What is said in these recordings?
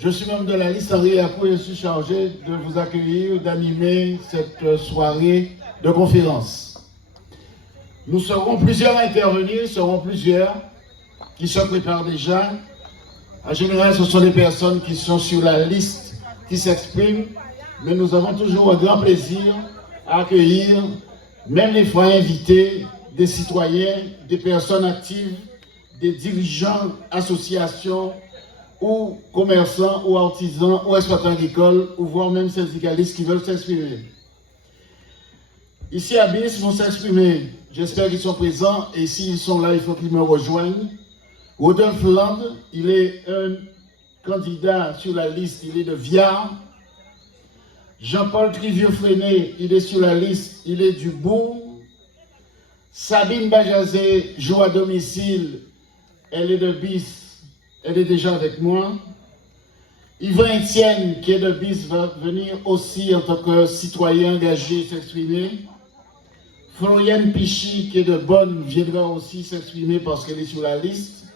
Je suis membre de la liste Henri Yacou et je suis chargé de vous accueillir, d'animer cette soirée de conférence. Nous serons plusieurs à intervenir, seront plusieurs qui se préparent déjà. En général, ce sont les personnes qui sont sur la liste qui s'expriment, mais nous avons toujours un grand plaisir à accueillir, même les fois invités, des citoyens, des personnes actives, des dirigeants, associations, ou commerçants, ou artisans, ou exploitants agricoles, ou voire même syndicalistes qui veulent s'exprimer. Ici à BIS vont s'exprimer, j'espère qu'ils sont présents, et s'ils sont là, il faut qu'ils me rejoignent. Rodolphe Land, il est un candidat sur la liste, il est de Viard. Jean-Paul Trivieux-Freinet, il est sur la liste, il est du Bourg. Sabine Bajazé joue à domicile, elle est de BIS. Elle est déjà avec moi. Yvan Etienne, qui est de BIS, va venir aussi en tant que citoyen engagé s'exprimer. Floriane Pichy, qui est de Bonne, viendra aussi s'exprimer parce qu'elle est sur la liste.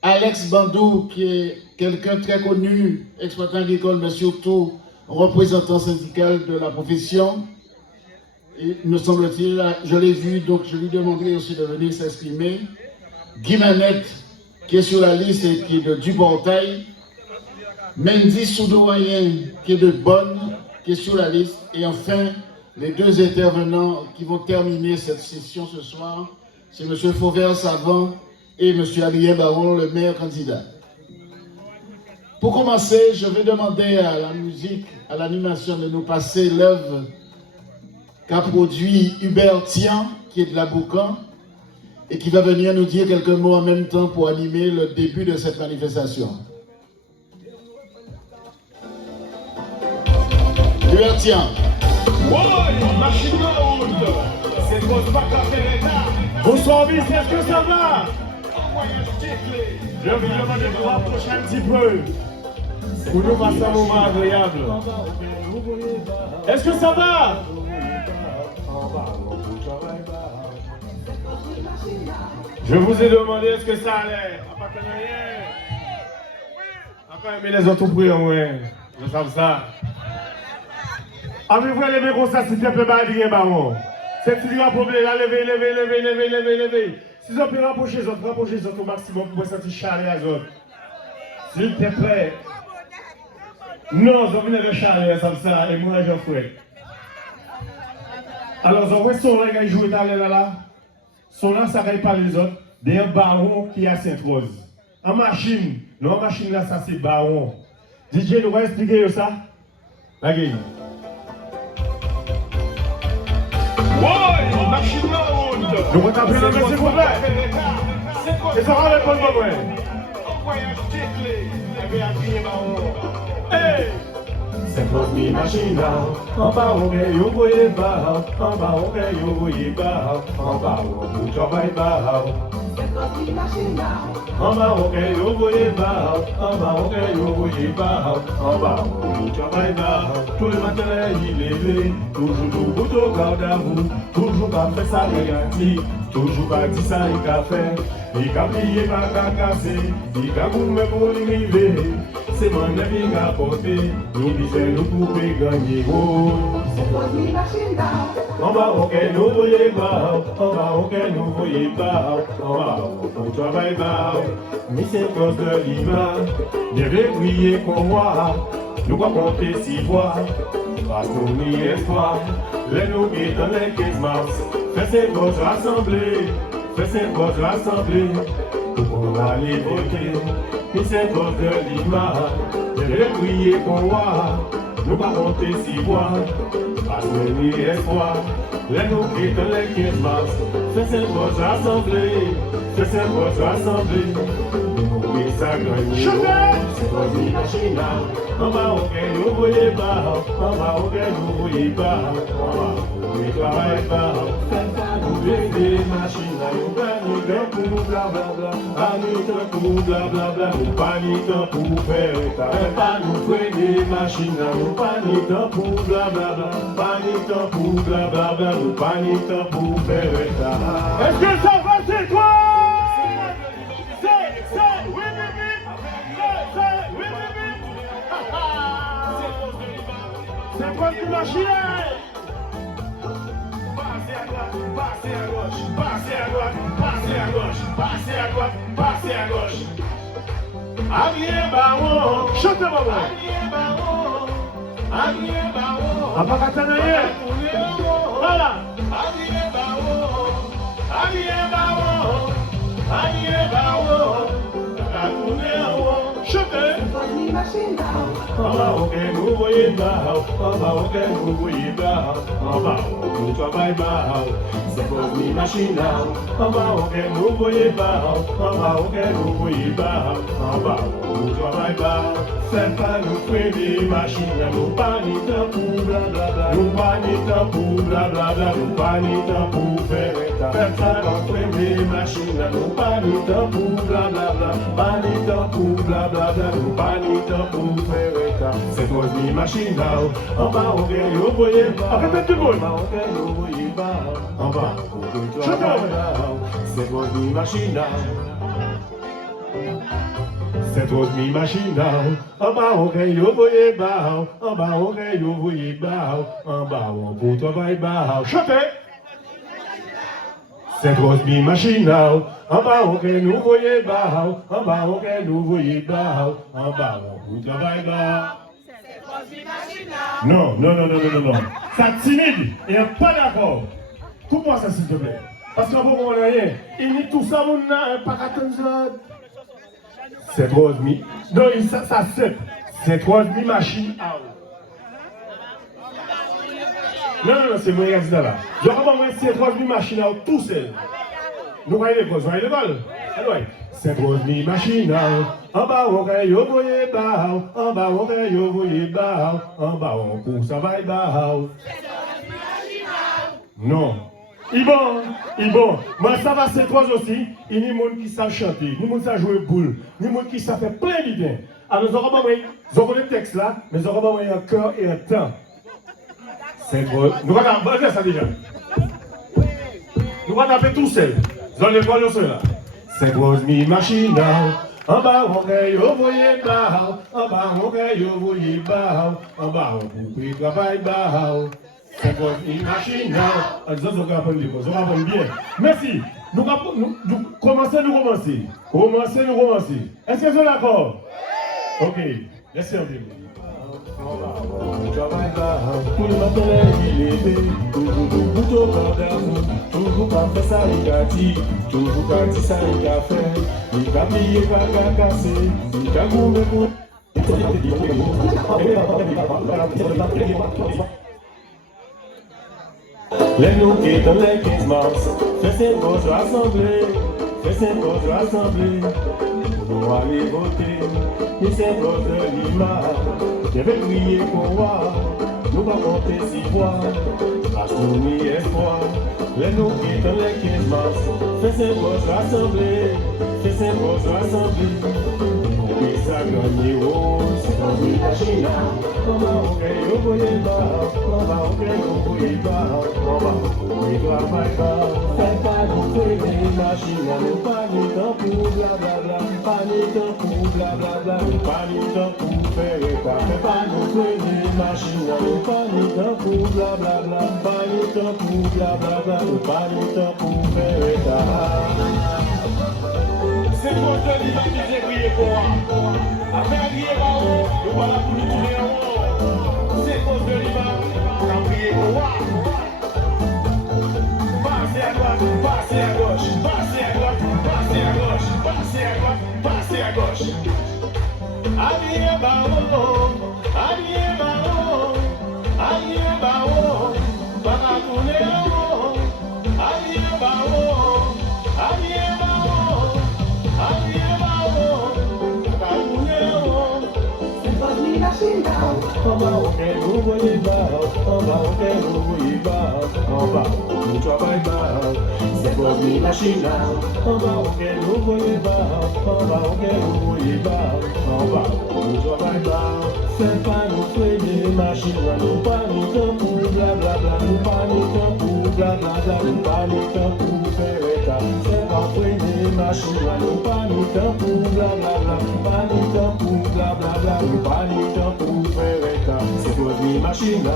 Alex Bandou, qui est quelqu'un de très connu, exploitant agricole, mais surtout représentant syndical de la profession. Et me semble-t-il, je l'ai vu, donc je lui demanderai aussi de venir s'exprimer. Guy Manette, qui est sur la liste et qui est de Duportail. Mendy Soudoyen, qui est de Bonne, qui est sur la liste. Et enfin, les deux intervenants qui vont terminer cette session ce soir, c'est M. Fauvert Savant et M. Adrien Baron, le maire candidat. Pour commencer, je vais demander à la musique, à l'animation de nous passer l'œuvre qu'a produit Hubert Tian, qui est de la Boucan, et qui va venir nous dire quelques mots en même temps pour animer le début de cette manifestation. Hubert Tian. Bonsoir, Vice, est-ce que ça va? Je vais vous demander de vous rapprocher un petit peu pour nous passer un moment agréable. Est-ce que ça va? Je vous ai demandé est-ce que ça allait. Après, mais les autres prient, ouais. Je sais ça. Avez-vous levé comme ça, si tu peux pas dire, baron? C'est petit problème là, levez. Si vous pouvez rapprocher les autres au maximum pour sentir charler les autres. S'il te plaît. Non, je viens de charler ça, et moi, j'en fais. Alors, vous voyez son là qui joue là. Son là, ça ne pas les autres. D'un baron qui est à Sainte-Rose. En machine, non, en machine là, ça c'est baron. DJ, nous va expliquer ça? La gueule. Ouais, machine là, on. Nous va taper le mec, s'il vous plaît. Et ça va le bon moment. Hey! C'est pour mi machina, en bas on est yo voyez bas, en bas on est yo voyez bas, en bas on travaille bas. C'est pour mi machina, en bas on est yo voyez bas, en bas on est yo voyez bas, en bas on travaille bas. Tout le matin il est levé, toujours debout au garde à vous, toujours pas fait ça garanti, toujours pas dit ça il a fait, il a plié pas cassé, il a goûté pour l'arrivée. C'est mon ami qui a porté, nous disons nous pouvons gagner. C'est pour lui machine là. On va auquel nous voyez pas, on va auquel nous voyez pas, on va au travail bas. Mais c'est cause de l'IMA, devez prier pour moi, nous va compter 6 fois, parce que nous n'y espoir. Les nous qui dans les 15 mars, fais ces grosses rassemblées, pour qu'on aille voter. Mais c'est cause de l'IMA, je vais prier pour moi, nous pas compter 6 fois, parce que nous y espoir. Les nous qui dans les 15 mars, fais cette grosse assemblée, nous oui ça gagne. C'est cause de machine, on va auquel nous voyez pas, on va auquel nous voyez pas, on va oui travaille pas. Des machines, nous paniquons pour blablabla, paniquons pour blablabla, nous paniquons pour faire état. Pas nous freiner machines, nous paniquons pour blablabla, paniquons pour blablabla, nous paniquons pour faire état. Est-ce que ça va, c'est quoi? C'est, oui, machine. Passez à droite, passez à gauche, passez à droite, passez à gauche, passez à droite, passez à gauche. Allié baron, chantez maman. Allié baron, allié baron. Apakatanaye. Voilà. Allié baron, allié baron, allié baron. Chantez. On va au quai, nous voyons bas, on va au quai, nous voyons bas, on va au travail bas, c'est pour mi machine. On va au quai, nous voyons bas, on va au quai, nous voyons bas, on va au travail bas. C'est pas nous prévenir machine, nous pas ni temps pour blablabla, nous pas ni temps pour blablabla, nous pas ni temps pour faire état. C'est pas nous prévenir machine, nous pas ni temps pour blablabla, pas ni temps pour blablabla, nous pas ni temps pour faire état. C'est pour mi machine now, on va au quai, nous voyons bas, on va au quai, nous voyons bas, on va au travail bas. C'est pour mi machine now. C'est trop mi machine now. En bas on gagne au voyer bas, en bas on gagne au voyer bas, en bas on pour travail bas. Chantez. C'est trop mi machine now. En bas on gagne au voyer bas, en bas on gagne au voyer bas, en bas on pour travail bas. Non, non, non, non, non, non, non. Ça timide et pas d'accord. Coupe-moi ça s'il te plaît. Parce qu'on peut comprendre rien. Il dit tout ça, on a un paquet de choses. C'est 3 mi. Non, ça c'est 3 mi machine out. Non, non, non, c'est moi qui ai dit ça là. Je comprends moi, c'est 3 mi machine out tout seul. Nous voyons l'école, vous voyez l'école. Alors, c'est 3 mi machine out. En bas, on gagne, yo voyez bas. En bas, on gagne, yo voyez bas. En bas, on court, ça va bas. Non. Il bon. Moi, ça va, c'est 3 aussi. Il y a des gens qui savent chanter, des gens qui savent jouer boule, des gens qui savent faire plein d'idées. Alors, nous aurons le texte là, mais nous aurons un cœur et un temps. C'est drôle. Nous allons faire ça déjà. Nous allons taper tout seul. Dans l'école, nous là. C'est drôle, mi machine. En bas, on gagne, au voyez bas. En bas, on gagne, au voyez bas. En bas, on coupe, travail bas. C'est pour une machine. Nous allons bien. Merci. Nous commencer. Est-ce que vous êtes d'accord? Ok. Laissez un peu. Pour le matin, il est levé. Toujours pas d'amour. Toujours pas fait ça, il a dit. Toujours pas dit ça, il a fait. Il a plié, il a cassé. Il a goûté pour. Les nous qui dans les 15 mars, fais ces causes rassemblées, pour aller voter, mais c'est cause de Lima, je vais prier pour moi, nous va compter 6 fois, parce que nous y espoir. Les nous qui dans les 15 mars, fais ces causes rassemblées, et ça gagne c'est dans une machine. On va au quai, au voyer bas, on va au quai, au voyer bas, on va au travail bas. Fais pas nous faire des machines, nous pas ni temps pour blablabla, pas ni temps pour blablabla, pas ni temps pour faire état. Fais pas nous faire des machines, nous pas ni temps pour blablabla, pas ni temps pour blablabla, pas ni temps pour faire état. C'est pour te dire que j'ai prié pour moi. Après prier pour moi, nous voilà pour nous tourner en haut. C'est pour te dire qu'on a prié pour moi. Passez à droite, passez à gauche, passez à droite, passez à gauche, passez à droite, passez à gauche. Allié baron, allié baron, allié baron, para tourner en haut. Allié baron, allié baron. On va au quai, nous voyez bas, on va au quai, nous voyez bas, on va au travail bas, c'est pour mi machine. On va au quai, nous voyez bas, on va au quai, nous voyez bas, on va au travail bas. C'est pas nous faire des machines, nous pas ni temps pour blablabla, nous pas ni temps pour blablabla, nous pas ni temps pour faire état. C'est pas faire des machines, nous pas ni temps pour blablabla, pas ni temps pour blablabla, nous pas ni temps pour faire état. C'est pour mi machine. machine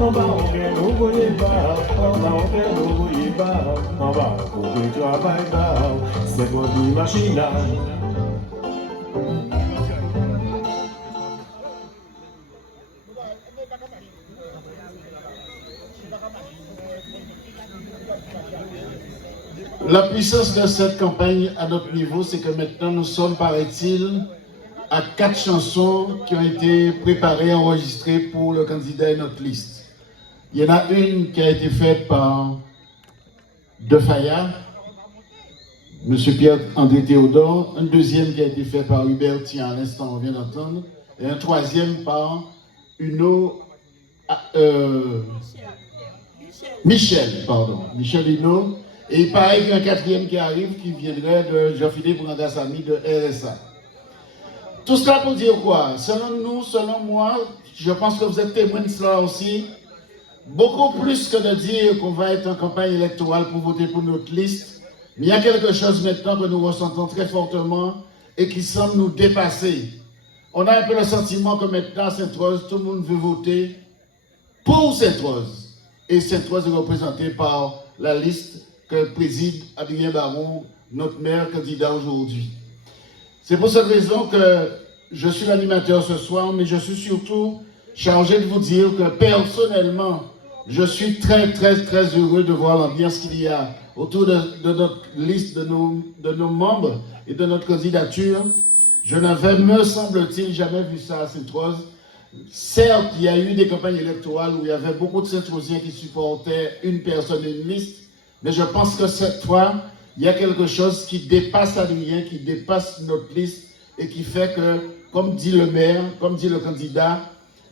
en bas on gagne nous voyez pas en bas on gagne nous voyez pas en bas on travaille pas c'est quoi une machine. La puissance de cette campagne à notre niveau, c'est que maintenant nous sommes, paraît-il, à 4 chansons qui ont été préparées, enregistrées pour le candidat et notre liste. Il y en a une qui a été faite par De Faya, M. Pierre-André Théodore, une deuxième qui a été faite par Hubert Tien, à l'instant on vient d'entendre, et un troisième par Michel Hino. Et il paraît qu'il y a un quatrième qui arrive, qui viendrait de Jean-Philippe Rangassami de RSA. Tout cela pour dire quoi? Selon nous, selon moi, je pense que vous êtes témoins de cela aussi, beaucoup plus que de dire qu'on va être en campagne électorale pour voter pour notre liste, mais il y a quelque chose maintenant que nous ressentons très fortement et qui semble nous dépasser. On a un peu le sentiment que maintenant, à Sainte-Rose, tout le monde veut voter pour Sainte-Rose. Et Sainte-Rose est représentée par la liste que préside Adrien Baron, notre maire candidat aujourd'hui. C'est pour cette raison que je suis l'animateur ce soir, mais je suis surtout chargé de vous dire que personnellement, je suis très heureux de voir l'ambiance qu'il y a autour de notre liste, de nos membres et de notre candidature. Je n'avais, me semble-t-il, jamais vu ça à Sainte-Rose. Certes, il y a eu des campagnes électorales où il y avait beaucoup de Sainte-Rosiens qui supportaient une personne et une liste, mais je pense que cette fois, il y a quelque chose qui dépasse Adrien, qui dépasse notre liste et qui fait que, comme dit le maire, comme dit le candidat,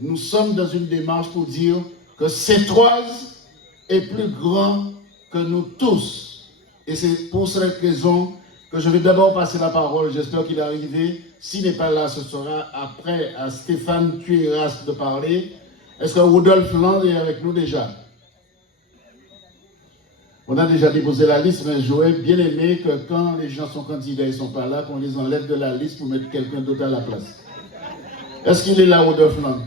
nous sommes dans une démarche pour dire que Sainte-Rose est plus grand que nous tous. Et c'est pour cette raison que je vais d'abord passer la parole, j'espère qu'il est arrivé. S'il n'est pas là, ce sera après à Stéphane Tueras de parler. Est-ce que Rodolphe Land est avec nous déjà? On a déjà déposé la liste, mais j'aurais bien aimé que quand les gens sont candidats, ils ne sont pas là, qu'on les enlève de la liste pour mettre quelqu'un d'autre à la place. Est-ce qu'il est là, Rodolphe Land?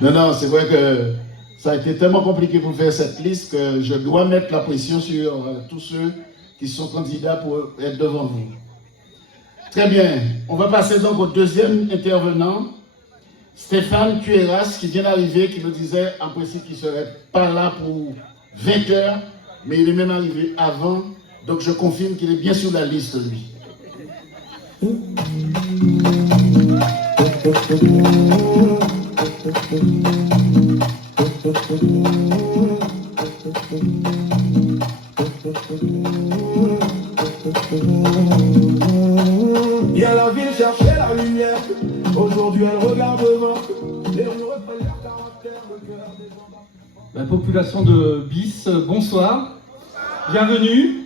Non, c'est vrai que ça a été tellement compliqué pour faire cette liste que je dois mettre la pression sur tous ceux qui sont candidats pour être devant vous. Très bien, on va passer donc au deuxième intervenant, Stéphane Tueras, qui vient d'arriver, qui me disait en principe qu'il ne serait pas là pour 20 heures, mais il est même arrivé avant, donc je confirme qu'il est bien sur la liste, lui. Bien la ville cherchait la lumière, aujourd'hui elle regarde devant, et on reprend leur caractère, le cœur des gens. La population de Bis, bonsoir, bienvenue.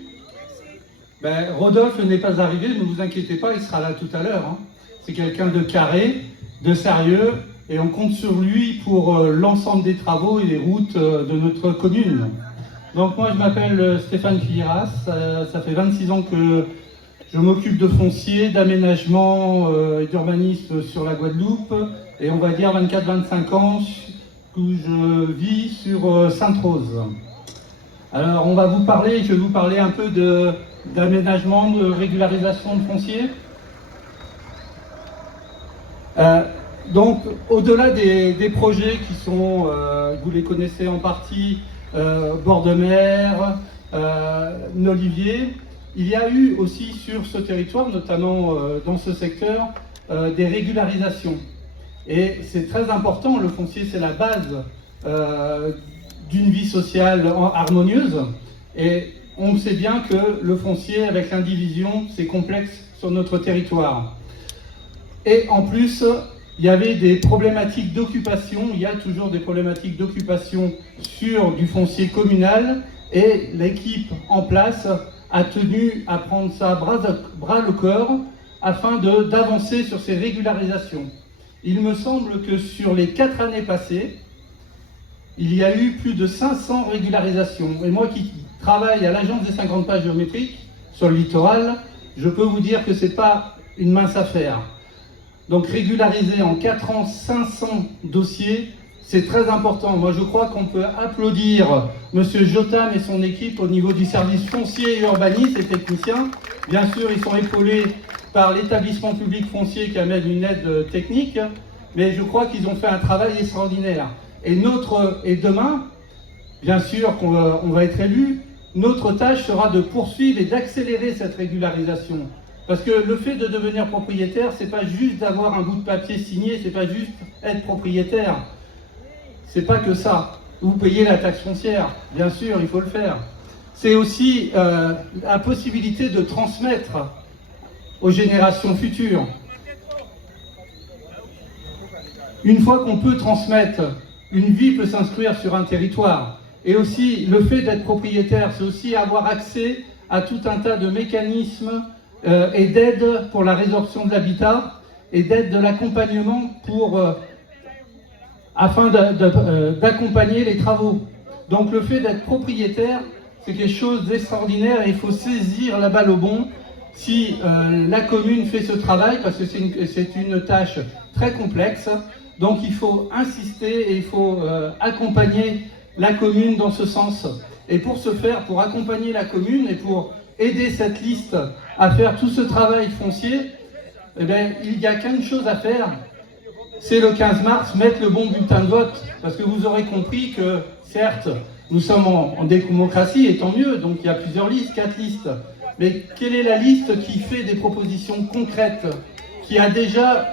Rodolphe n'est pas arrivé, ne vous inquiétez pas, il sera là tout à l'heure. Hein. C'est quelqu'un de carré, de sérieux, et on compte sur lui pour l'ensemble des travaux et les routes de notre commune. Donc moi je m'appelle Stéphane Tueras, ça fait 26 ans que je m'occupe de foncier, d'aménagement et d'urbanisme sur la Guadeloupe, et on va dire 24-25 ans où je vis sur Sainte-Rose. Alors je vais vous parler un peu d'aménagement, de régularisation de foncier. Donc, au-delà des projets qui sont, vous les connaissez en partie, bord de mer, Nolivier, il y a eu aussi sur ce territoire, notamment dans ce secteur, des régularisations. Et c'est très important, le foncier c'est la base d'une vie sociale harmonieuse. Et on sait bien que le foncier avec l'indivision, c'est complexe sur notre territoire. Et en plus, il y avait des problématiques d'occupation, il y a toujours des problématiques d'occupation sur du foncier communal, et l'équipe en place a tenu à prendre ça bras le corps afin d'avancer sur ces régularisations. Il me semble que sur les 4 années passées, il y a eu plus de 500 régularisations. Et moi qui travaille à l'agence des 50 pages géométriques sur le littoral, je peux vous dire que ce n'est pas une mince affaire. Donc régulariser en 4 ans 500 dossiers, c'est très important. Moi je crois qu'on peut applaudir M. Jotam et son équipe au niveau du service foncier et urbanisme et techniciens. Bien sûr, ils sont épaulés par l'établissement public foncier qui amène une aide technique, mais je crois qu'ils ont fait un travail extraordinaire. Et demain, bien sûr qu'on va être élu, notre tâche sera de poursuivre et d'accélérer cette régularisation. Parce que le fait de devenir propriétaire, c'est pas juste d'avoir un bout de papier signé, c'est pas juste être propriétaire. C'est pas que ça. Vous payez la taxe foncière, bien sûr, il faut le faire. C'est aussi la possibilité de transmettre aux générations futures. Une fois qu'on peut transmettre, une vie peut s'inscrire sur un territoire. Et aussi, le fait d'être propriétaire, c'est aussi avoir accès à tout un tas de mécanismes et d'aides pour la résorption de l'habitat et d'aide de l'accompagnement afin d'accompagner les travaux. Donc le fait d'être propriétaire, c'est quelque chose d'extraordinaire et il faut saisir la balle au bond si la commune fait ce travail, parce que c'est une tâche très complexe. Donc il faut insister et il faut accompagner la commune dans ce sens. Et pour ce faire, pour accompagner la commune et pour aider cette liste à faire tout ce travail foncier, eh bien, il n'y a qu'une chose à faire, c'est le 15 mars, mettre le bon bulletin de vote. Parce que vous aurez compris que, certes, nous sommes en démocratie, et tant mieux, donc il y a plusieurs listes, 4 listes. Mais quelle est la liste qui fait des propositions concrètes, qui a déjà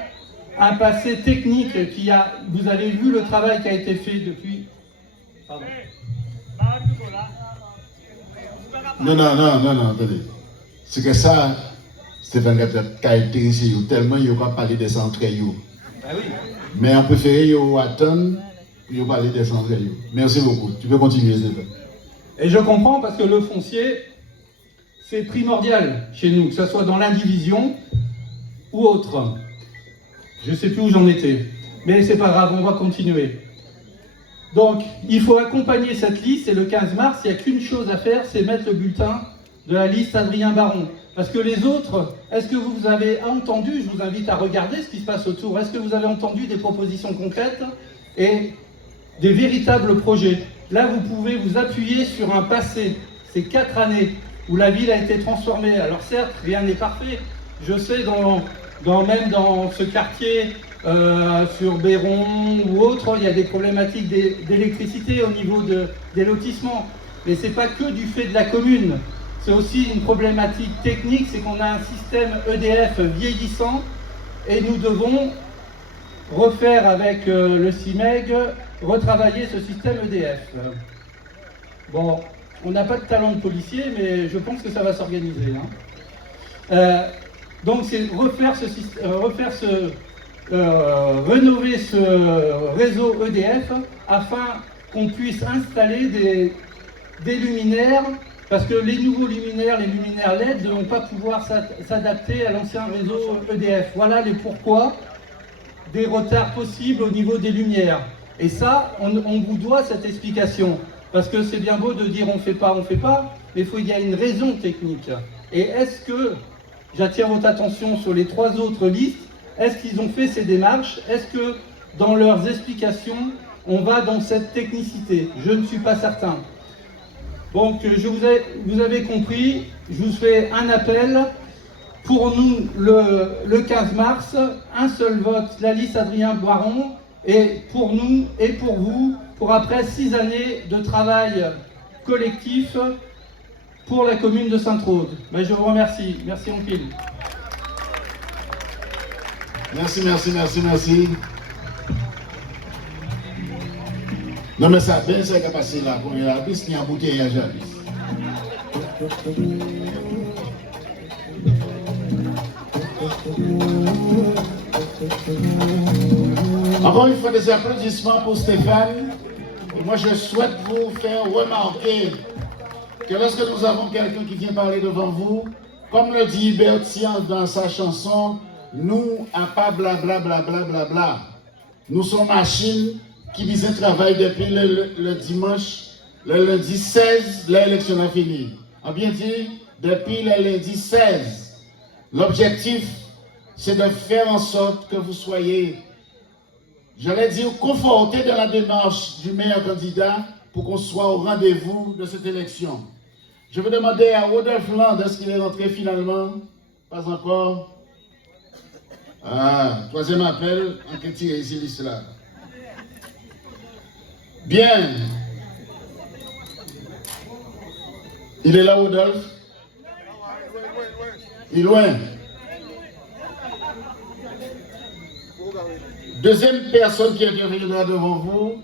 un passé technique, vous avez vu le travail qui a été fait depuis... Pardon. Non, attendez. C'est que ça, Stéphane Gatlet, caractérisé tellement il va parler des entrailles. Ah oui. Mais on préfère attendre pour parler des entrailles. Merci beaucoup. Tu peux continuer, Stéphane. Et je comprends parce que le foncier, c'est primordial chez nous, que ce soit dans l'indivision ou autre. Je ne sais plus où j'en étais. Mais c'est pas grave, on va continuer. Donc, il faut accompagner cette liste et le 15 mars, il n'y a qu'une chose à faire, c'est mettre le bulletin de la liste Adrien Baron. Parce que les autres, est-ce que vous avez entendu, je vous invite à regarder ce qui se passe autour, est-ce que vous avez entendu des propositions concrètes et des véritables projets? Là, vous pouvez vous appuyer sur un passé, ces 4 années où la ville a été transformée. Alors certes, rien n'est parfait. Je sais, même dans ce quartier, sur Béron ou autre, il y a des problématiques d'électricité au niveau des lotissements. Mais ce n'est pas que du fait de la commune. C'est aussi une problématique technique, c'est qu'on a un système EDF vieillissant et nous devons refaire avec le CIMEG, retravailler ce système EDF. Bon, on n'a pas de talent de policier, mais je pense que ça va s'organiser. Donc c'est rénover ce réseau EDF afin qu'on puisse installer des luminaires, parce que les nouveaux luminaires, les luminaires LED, ne vont pas pouvoir s'adapter à l'ancien réseau EDF. Voilà les pourquoi des retards possibles au niveau des lumières. Et ça, on vous doit cette explication, parce que c'est bien beau de dire on fait pas, mais il y a une raison technique. Et est-ce que, j'attire votre attention sur les 3 autres listes, est-ce qu'ils ont fait ces démarches? Est-ce que dans leurs explications, on va dans cette technicité? Je ne suis pas certain. Donc, vous avez compris, je vous fais un appel. Pour nous, le 15 mars, un seul vote, la liste Adrien Baron, et pour nous et pour vous, pour après 6 années de travail collectif pour la commune de Sainte-Rose. Ben, je vous remercie. Merci en pile. Merci. Non, mais ça bien, c'est qu'à passer là, pour la piste, il y a un bouteillage à piste. Encore une fois, des applaudissements pour Stéphane. Et moi, je souhaite vous faire remarquer que lorsque nous avons quelqu'un qui vient parler devant vous, comme le dit Bertian dans sa chanson, nous, à pas blablabla. Nous sommes machines qui disent travail depuis le dimanche, le lundi 16, l'élection a fini. On bien dit, depuis le lundi 16. L'objectif, c'est de faire en sorte que vous soyez, j'allais dire, confortés dans la démarche du meilleur candidat pour qu'on soit au rendez-vous de cette élection. Je vais demander à Rodolphe Land, est-ce qu'il est rentré finalement? Pas encore. Ah, troisième appel, enquête ici, cela. Bien. Il est là, Rodolphe? Il est loin. Deuxième personne qui interviendra devant vous,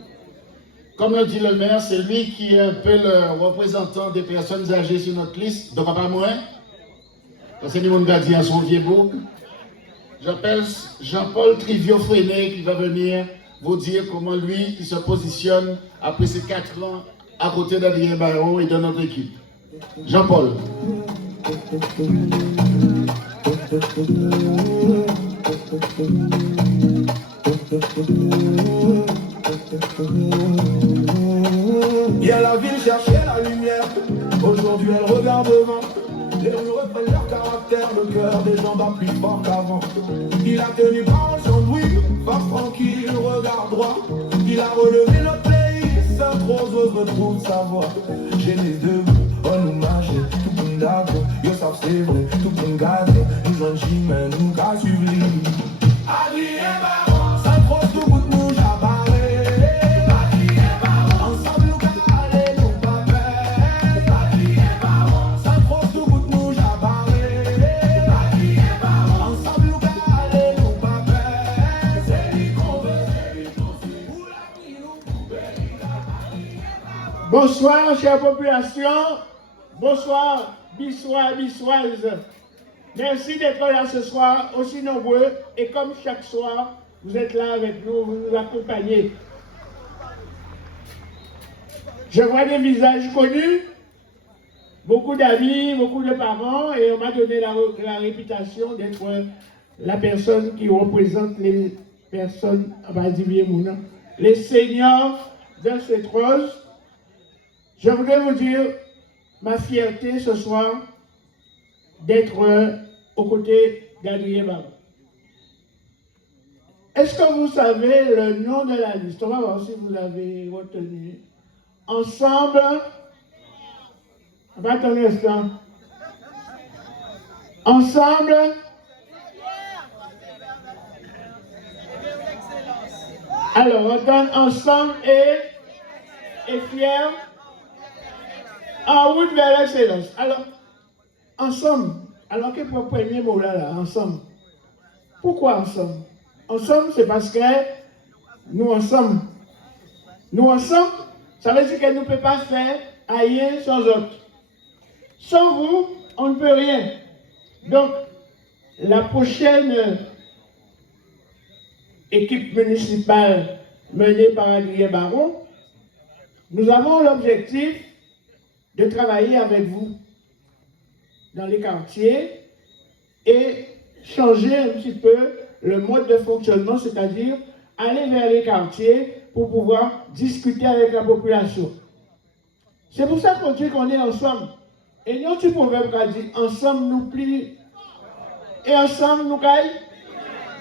comme le dit le maire, c'est lui qui est un peu le représentant des personnes âgées sur notre liste, donc pas moins. Parce que nous avons dit à son vieux bouc. J'appelle Jean-Paul Trivio-Freinet qui va venir vous dire comment lui, il se positionne après ces 4 ans à côté d'Adrien Baron et de notre équipe. Jean-Paul. Hier la ville cherchait la lumière, aujourd'hui elle regarde devant. Les rues reprennent leur caractère, le cœur des gens bat plus fort qu'avant. Il a tenu parole sans bruit, pas tranquille, regard droit. Il a relevé notre pays, Sainte Rose retrouve sa voix. Génisse debout, on nous marche, tout le monde d'accord. Yo savent c'est vrai, tout le monde garde. Nous jeunes chimens, nous gars suivent l'île. Adrien Baron, Sainte Rose tout bout de nous jabarré. Adrien Baron, ensemble nous calés, nous pas peur. Adrien Baron, Sainte Rose tout bout de nous jabarré. Adrien Baron, ensemble nous calés, nous pas peur. C'est lui qu'on veut, c'est lui qu'on suit. Pour la vie, nous pouvons. Bonsoir, chère population. Bonsoir, bissois, bissoises. Merci d'être là ce soir, aussi nombreux. Et comme chaque soir, vous êtes là avec nous, vous nous accompagnez. Je vois des visages connus, beaucoup d'amis, beaucoup de parents, et on m'a donné la réputation d'être la personne qui représente les personnes, les seniors de cette rose. Je voudrais vous dire ma fierté ce soir d'être aux côtés d'Adrien Baron. Est-ce que vous savez le nom de la liste? On va voir si vous l'avez retenu. Ensemble, attendez un instant. Ensemble, alors on donne ensemble et fier. En route vers l'excellence. Alors, ensemble. Alors que pour le premier mot là, ensemble. Pourquoi ensemble? Ensemble, c'est parce que nous ensemble. Nous ensemble, ça veut dire que nous ne pouvons pas faire rien sans autres. Sans vous, on ne peut rien. Donc, la prochaine équipe municipale menée par Adrien Baron, nous avons l'objectif de travailler avec vous dans les quartiers et changer un petit peu le mode de fonctionnement, c'est-à-dire aller vers les quartiers pour pouvoir discuter avec la population. C'est pour ça qu'on dit qu'on est ensemble. Et nous, tu proverbe qui dit ensemble nous plie et ensemble nous caille.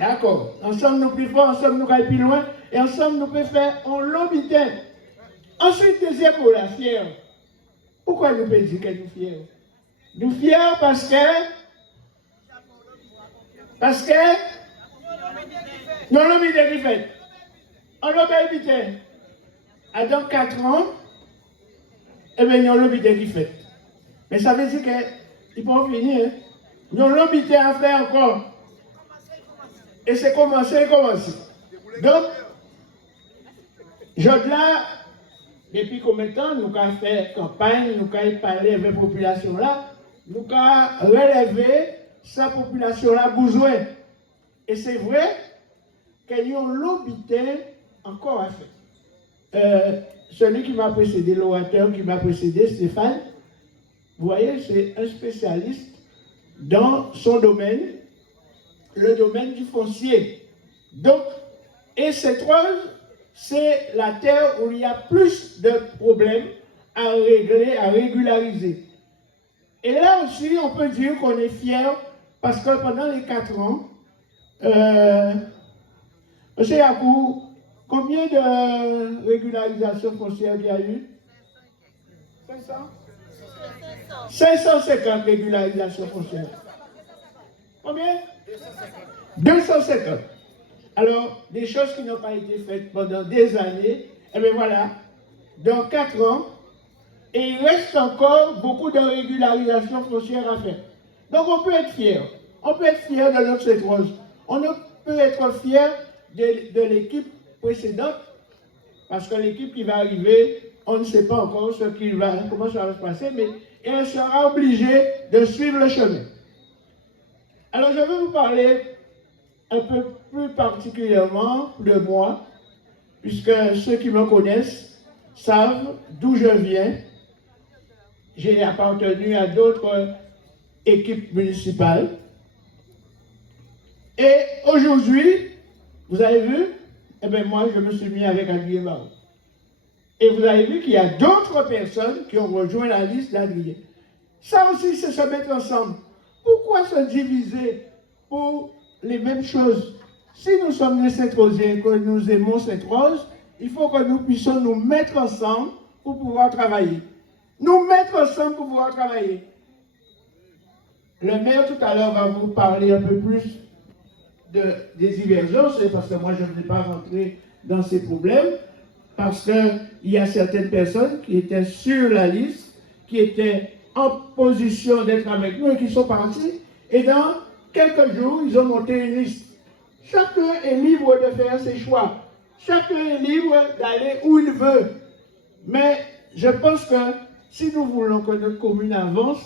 D'accord. Ensemble nous plie fort, ensemble nous caille plus loin et ensemble nous peut faire un long bitin. Ensuite, deuxième pour la fière. Pourquoi nous pouvons dire que nous fiers? Nous fiers parce que nous l'avons mis de fait. On l'a évité. À dans 4 ans, eh bien, nous l'avons mis fait. Mais ça veut dire qu'ils peuvent finir. Nous l'avons mis à faire encore. Et c'est commencé. Donc, là, depuis combien de temps nous avons fait campagne, nous avons parlé avec la population là, nous avons relevé sa population là besoin. Et c'est vrai qu'il y a l'obité encore à faire. Celui qui m'a précédé, l'orateur qui m'a précédé, Stéphane, vous voyez, c'est un spécialiste dans son domaine, le domaine du foncier. Donc, et cette rose, c'est la terre où il y a plus de problèmes à régler, à régulariser. Et là aussi, on peut dire qu'on est fier parce que pendant les 4 ans, Monsieur Yakou, combien de régularisations foncières il y a eu? 500? 550 régularisations foncières. Combien? 250. Alors, des choses qui n'ont pas été faites pendant des années, et bien voilà, dans 4 ans, et il reste encore beaucoup de régularisations foncières à faire. Donc on peut être fier. On peut être fier de notre C3. On peut être fier de l'équipe précédente, parce que l'équipe qui va arriver, on ne sait pas encore comment ça va se passer, mais elle sera obligée de suivre le chemin. Alors je vais vous parler un peu plus particulièrement de moi, puisque ceux qui me connaissent savent d'où je viens. J'ai appartenu à d'autres équipes municipales. Et aujourd'hui, vous avez vu, eh bien moi je me suis mis avec Adrien Barreau. Et vous avez vu qu'il y a d'autres personnes qui ont rejoint la liste d'Adrien. Ça aussi, c'est se mettre ensemble. Pourquoi se diviser pour les mêmes choses? Si nous sommes des Saint-Rosiens, que nous aimons Sainte-Rose, il faut que nous puissions nous mettre ensemble pour pouvoir travailler. Nous mettre ensemble pour pouvoir travailler. Le maire tout à l'heure va vous parler un peu plus des divergences, parce que moi je ne vais pas rentrer dans ces problèmes, parce qu'il y a certaines personnes qui étaient sur la liste, qui étaient en position d'être avec nous et qui sont partis, et dans quelques jours, ils ont monté une liste. Chacun est libre de faire ses choix. Chacun est libre d'aller où il veut. Mais je pense que si nous voulons que notre commune avance,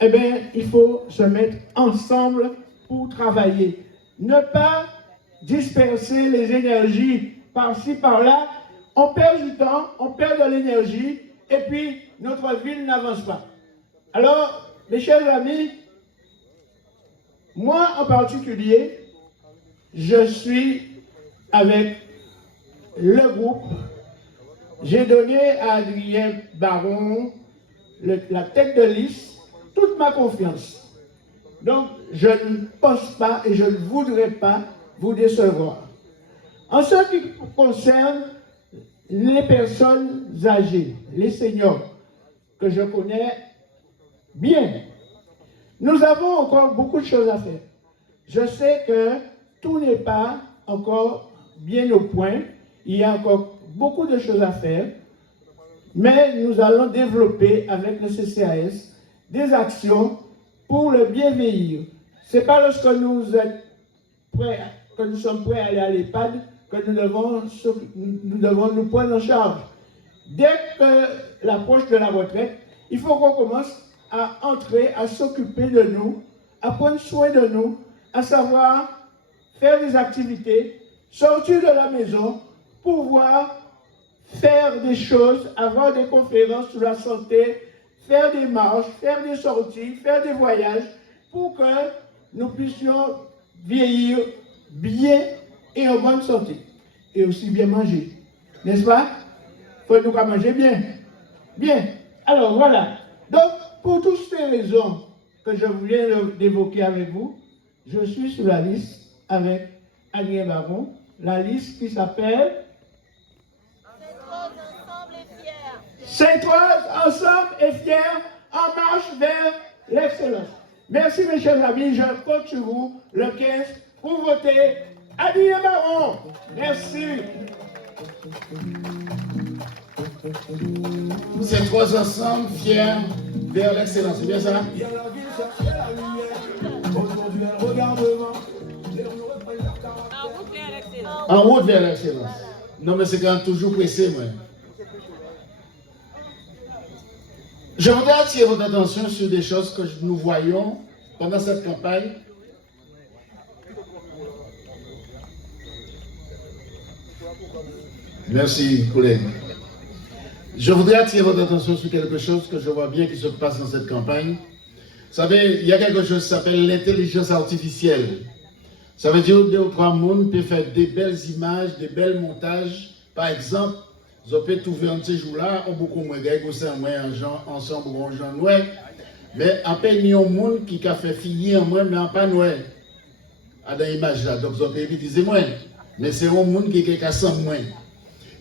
eh bien, il faut se mettre ensemble pour travailler. Ne pas disperser les énergies par-ci, par-là. On perd du temps, on perd de l'énergie, et puis notre ville n'avance pas. Alors, mes chers amis, moi en particulier, je suis avec le groupe. J'ai donné à Adrien Baron, la tête de liste, toute ma confiance. Donc, je ne pense pas et je ne voudrais pas vous décevoir. En ce qui concerne les personnes âgées, les seniors, que je connais bien, nous avons encore beaucoup de choses à faire. Je sais que tout n'est pas encore bien au point. Il y a encore beaucoup de choses à faire. Mais nous allons développer avec le CCAS des actions pour le bien vieillir. Ce n'est pas lorsque nous sommes prêts à aller à l'EHPAD que nous devons nous prendre en charge. Dès que l'approche de la retraite, il faut qu'on commence à entrer, à s'occuper de nous, à prendre soin de nous, à savoir faire des activités, sortir de la maison, pouvoir faire des choses, avoir des conférences sur la santé, faire des marches, faire des sorties, faire des voyages, pour que nous puissions vieillir bien et en bonne santé. Et aussi bien manger. N'est-ce pas? Il faut nous manger bien. Bien. Alors voilà. Donc, pour toutes ces raisons que je viens d'évoquer avec vous, je suis sur la liste avec Adrien Baron, la liste qui s'appelle Sainte-Rose ensemble et fiers, en marche vers l'excellence. Merci mes chers amis, je compte sur vous le 15 pour voter Adrien Baron. Merci. C'est 3 ensemble, fiers vers l'excellence. C'est bien ça? En route vers l'excellence. Non, mais c'est quand même toujours pressé, moi. Je voudrais attirer votre attention sur des choses que nous voyons pendant cette campagne. Merci, collègue. Je voudrais attirer votre attention sur quelque chose que je vois bien qui se passe dans cette campagne. Vous savez, il y a quelque chose qui s'appelle l'intelligence artificielle. Ça veut dire que 2 ou 3 personnes peuvent faire des belles images, des belles montages. Par exemple, vous pouvez trouver un de ces jours-là, on beaucoup moins gars, ensemble, on gens noirs. Mais à peine il y a un monde qui a fait filler en moi, mais en pas noir. à dans l'image là. Donc, vous pouvez utiliser moins. Mais c'est un monde qui est 100 moins.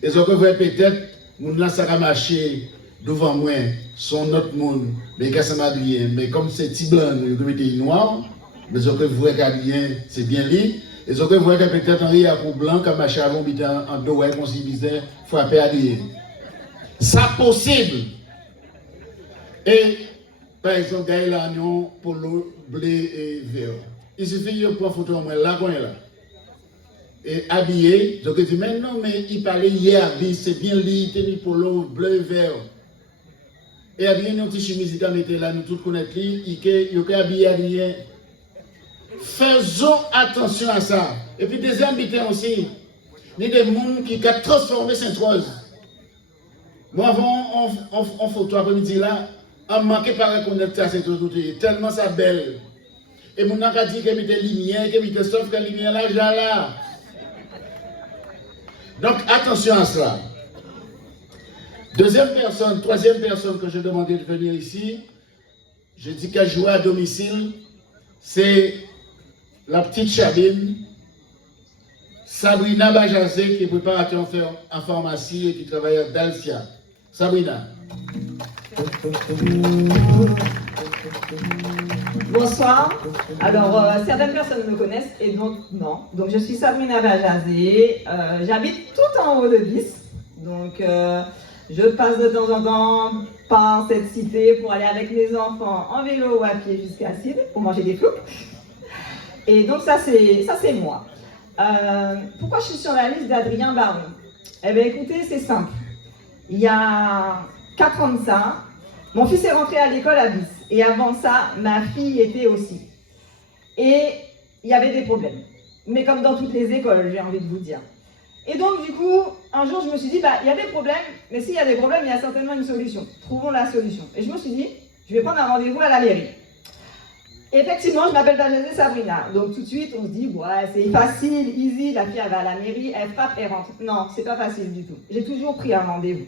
Et vous pouvez peut-être, monde là, ça va marcher devant moi, son autre monde, mais qui ça bien. Mais comme c'est petit blanc, vous mettez noir, mais vous pouvez voir qu'habillé, c'est bien lui. Et vous pouvez voir que peut-être un riz pour blanc, comme marché avant, en dos, comme si il disait, frapper à lui. Ça possible. Et, par exemple, Gaël Agnon, polo, blé et vert. Il suffit de prendre photo en moi, là, qu'on est là. Et habillé, donc je dis, mais non, mais il parlait hier, habillé, c'est bien lui, tenue polo, bleu et vert. Et habillé, nous, petit chemise, il a mis là, nous tous connaissons lui, il est habillé. Faisons attention à ça. Et puis, des habitants aussi, il y a des gens qui ont transformé Sainte-Rose. Moi, avant, en photo après-midi là, on manquait pas reconnaître ça, c'est tout, tellement ça belle. Et mon a dit qu'il y a des lumières, qu'il y a sauf que la lumière là, j'ai là. Donc, attention à cela. Troisième personne que je demandais de venir ici, je dis qu'elle jouait à domicile, c'est la petite Chabine, Sabrina Bajazé, qui est préparateur en pharmacie et qui travaille à Dalcia. Sabrina. Bonsoir. Alors, certaines personnes me connaissent et donc non. Donc, je suis Sabrina Bajazé. J'habite tout en haut de Bis. Donc, je passe de temps en temps par cette cité pour aller avec mes enfants en vélo ou à pied jusqu'à Sid pour manger des floupes. Et donc, ça, c'est moi. Pourquoi je suis sur la liste d'Adrien Baron? Eh bien, écoutez, c'est simple. Il y a 4 ans de ça, mon fils est rentré à l'école à Bis. Et avant ça, ma fille était aussi. Et il y avait des problèmes. Mais comme dans toutes les écoles, j'ai envie de vous dire. Et donc, du coup, un jour, je me suis dit, il y a des problèmes, mais s'il y a des problèmes, il y a certainement une solution. Trouvons la solution. Et je me suis dit, je vais prendre un rendez-vous à la mairie. Et effectivement, je m'appelle Bajazé Sabrina. Donc, tout de suite, on se dit, ouais, c'est facile, easy, la fille, elle va à la mairie, elle frappe, elle rentre. Non, c'est pas facile du tout. J'ai toujours pris un rendez-vous.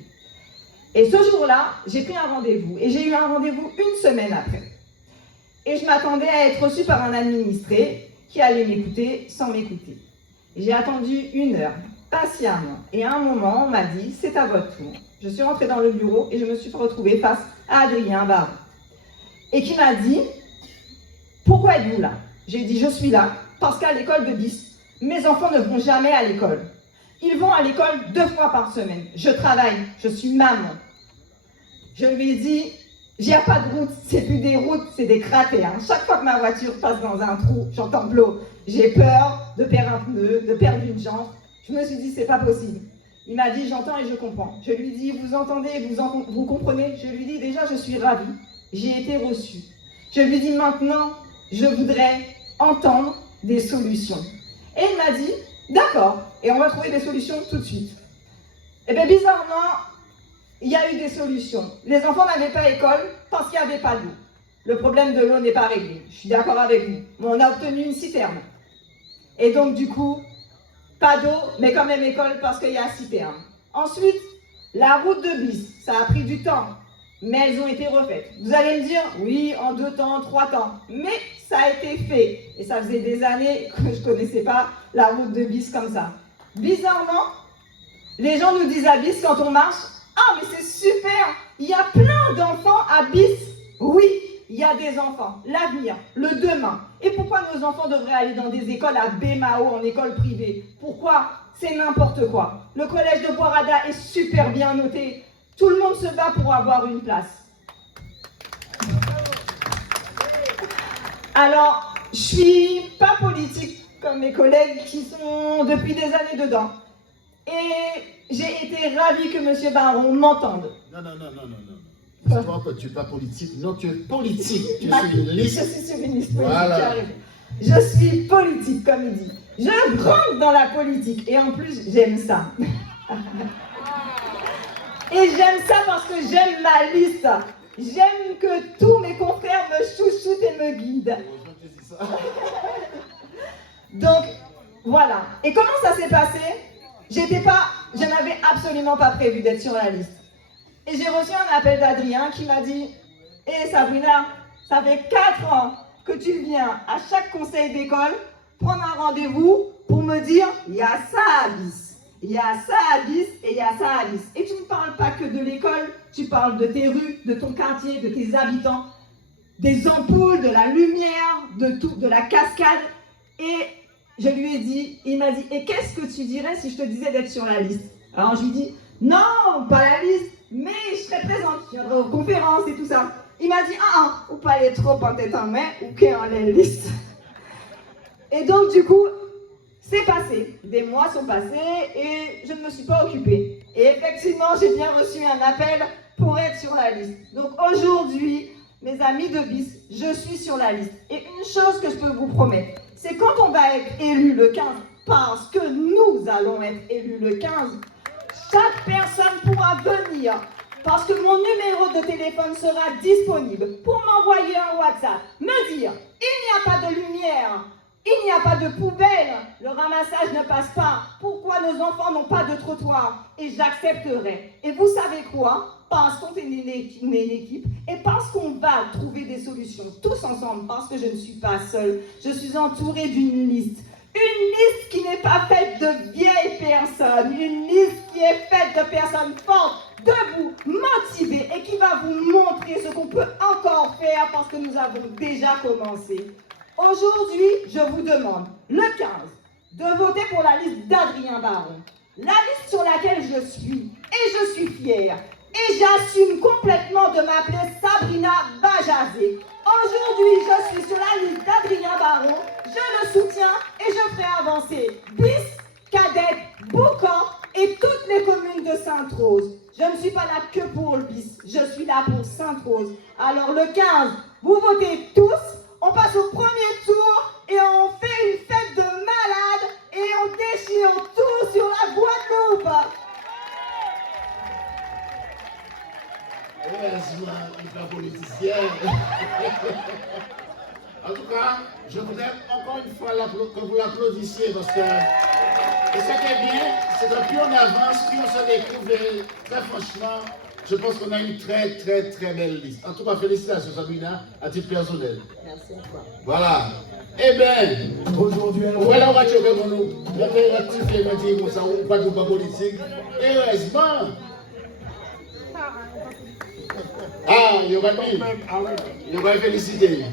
Et ce jour-là, j'ai pris un rendez-vous. Et j'ai eu un rendez-vous une semaine après. Et je m'attendais à être reçue par un administré qui allait m'écouter sans m'écouter. J'ai attendu 1 heure, patiemment. Et à un moment, on m'a dit, c'est à votre tour. Je suis rentrée dans le bureau et je me suis retrouvée face à Adrien Baron. Et qui m'a dit, pourquoi êtes-vous là? J'ai dit, je suis là parce qu'à l'école de Bis, mes enfants ne vont jamais à l'école. Ils vont à l'école 2 fois par semaine. Je travaille, je suis maman. Je lui ai dit, il n'y a pas de route, c'est plus des routes, c'est des cratères. Chaque fois que ma voiture passe dans un trou, j'entends de l'eau. J'ai peur de perdre un pneu, de perdre une jambe. Je me suis dit, c'est pas possible. Il m'a dit, j'entends et je comprends. Je lui dis, vous entendez, vous comprenez? Je lui dis, déjà, je suis ravie. J'ai été reçue. Je lui dis, maintenant, je voudrais entendre des solutions. Et il m'a dit, d'accord, et on va trouver des solutions tout de suite. Et bien, bizarrement, il y a eu des solutions. Les enfants n'avaient pas école parce qu'il n'y avait pas d'eau. Le problème de l'eau n'est pas réglé. Je suis d'accord avec vous. Mais on a obtenu une citerne. Et donc, du coup, pas d'eau, mais quand même école parce qu'il y a citerne. Ensuite, la route de Bis, ça a pris du temps, mais elles ont été refaites. Vous allez me dire, oui, en 2 temps, 3 temps. Mais ça a été fait. Et ça faisait des années que je ne connaissais pas la route de Bis comme ça. Bizarrement, les gens nous disent à Bis quand on marche, ah mais c'est super, il y a plein d'enfants à Bis. Oui, il y a des enfants, l'avenir, le demain. Et pourquoi nos enfants devraient aller dans des écoles à Bémao, en école privée? Pourquoi? C'est n'importe quoi. Le collège de Boirada est super bien noté. Tout le monde se bat pour avoir une place. Alors, je suis pas politique comme mes collègues qui sont depuis des années dedans. Et j'ai été ravie que M. Baron m'entende. Non. Tu n'es pas politique. Non, tu es politique. Tu es sur une liste. Je suis sur une liste politique. Voilà. Je suis politique, comme il dit. Je rentre dans la politique. Et en plus, j'aime ça. Et j'aime ça parce que j'aime ma liste. J'aime que tous mes confrères me chouchoutent et me guident. Donc, voilà. Et comment ça s'est passé? Je n'avais absolument pas prévu d'être sur la liste. Et j'ai reçu un appel d'Adrien qui m'a dit, hé Sabrina, ça fait 4 ans que tu viens à chaque conseil d'école prendre un rendez-vous pour me dire il y a ça à BIS, il y a ça à BIS et il y a ça à BIS. Et tu ne parles pas que de l'école, tu parles de tes rues, de ton quartier, de tes habitants, des ampoules, de la lumière, de tout, de la cascade. Et je lui ai dit, il m'a dit, et qu'est-ce que tu dirais si je te disais d'être sur la liste? Alors je lui dis, non, pas la liste, mais je serai présente, je viendrai aux conférences et tout ça. Il m'a dit, ou pas aller trop en tête en main, ou qu'il y a la liste. Et donc du coup, c'est passé, des mois sont passés et je ne me suis pas occupée. Et effectivement, j'ai bien reçu un appel pour être sur la liste. Donc aujourd'hui, mes amis de BIS, je suis sur la liste. Et une chose que je peux vous promettre, c'est quand on va être élu le 15, parce que nous allons être élus le 15, chaque personne pourra venir, parce que mon numéro de téléphone sera disponible pour m'envoyer un WhatsApp, me dire, il n'y a pas de lumière, il n'y a pas de poubelle, le ramassage ne passe pas, pourquoi nos enfants n'ont pas de trottoir? Et j'accepterai. Et vous savez quoi? Parce qu'on est une équipe et parce qu'on va trouver des solutions tous ensemble, parce que je ne suis pas seule, je suis entourée d'une liste. Une liste qui n'est pas faite de vieilles personnes, une liste qui est faite de personnes fortes, debout, motivées et qui va vous montrer ce qu'on peut encore faire parce que nous avons déjà commencé. Aujourd'hui, je vous demande, le 15, de voter pour la liste d'Adrien Baron. La liste sur laquelle je suis, et je suis fière, et j'assume complètement de m'appeler Sabrina Bajazé. Aujourd'hui, je suis sur la liste d'Adrien Baron, je le soutiens et je ferai avancer BIS, Cadette, Boucan et toutes les communes de Sainte-Rose. Je ne suis pas là que pour le BIS, je suis là pour Sainte-Rose. Alors le 15, vous votez tous. On passe au premier tour et on fait une fête de malade et on déchire tout sur la Guadeloupe. La politicienne. En tout cas, je voudrais encore une fois que vous l'applaudissiez parce que et ce qui est bien, c'est que plus on avance, plus on se découvre. Très franchement, je pense qu'on a une très très très belle liste. En tout cas, félicitations Sabrina, à titre personnel. Merci à toi. Voilà. Eh bien, Aujourd'hui, voilà, on va choquer pour nous. La paix rectifier, me dire comme ça, ou pas de pas politique. Heureusement. Il y aura mis. Il y aura félicité.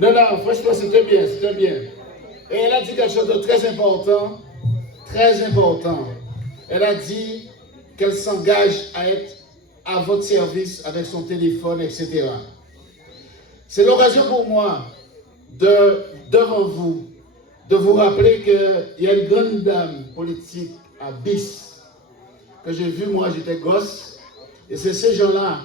Non, franchement, c'était bien, c'était bien. Et elle a dit quelque chose de très important. Très important. Elle a dit qu'elle s'engage à être à votre service avec son téléphone, etc. C'est l'occasion pour moi, devant vous, de vous rappeler qu'il y a une grande dame politique à BIS, que j'ai vue, moi, j'étais gosse, et c'est ces gens-là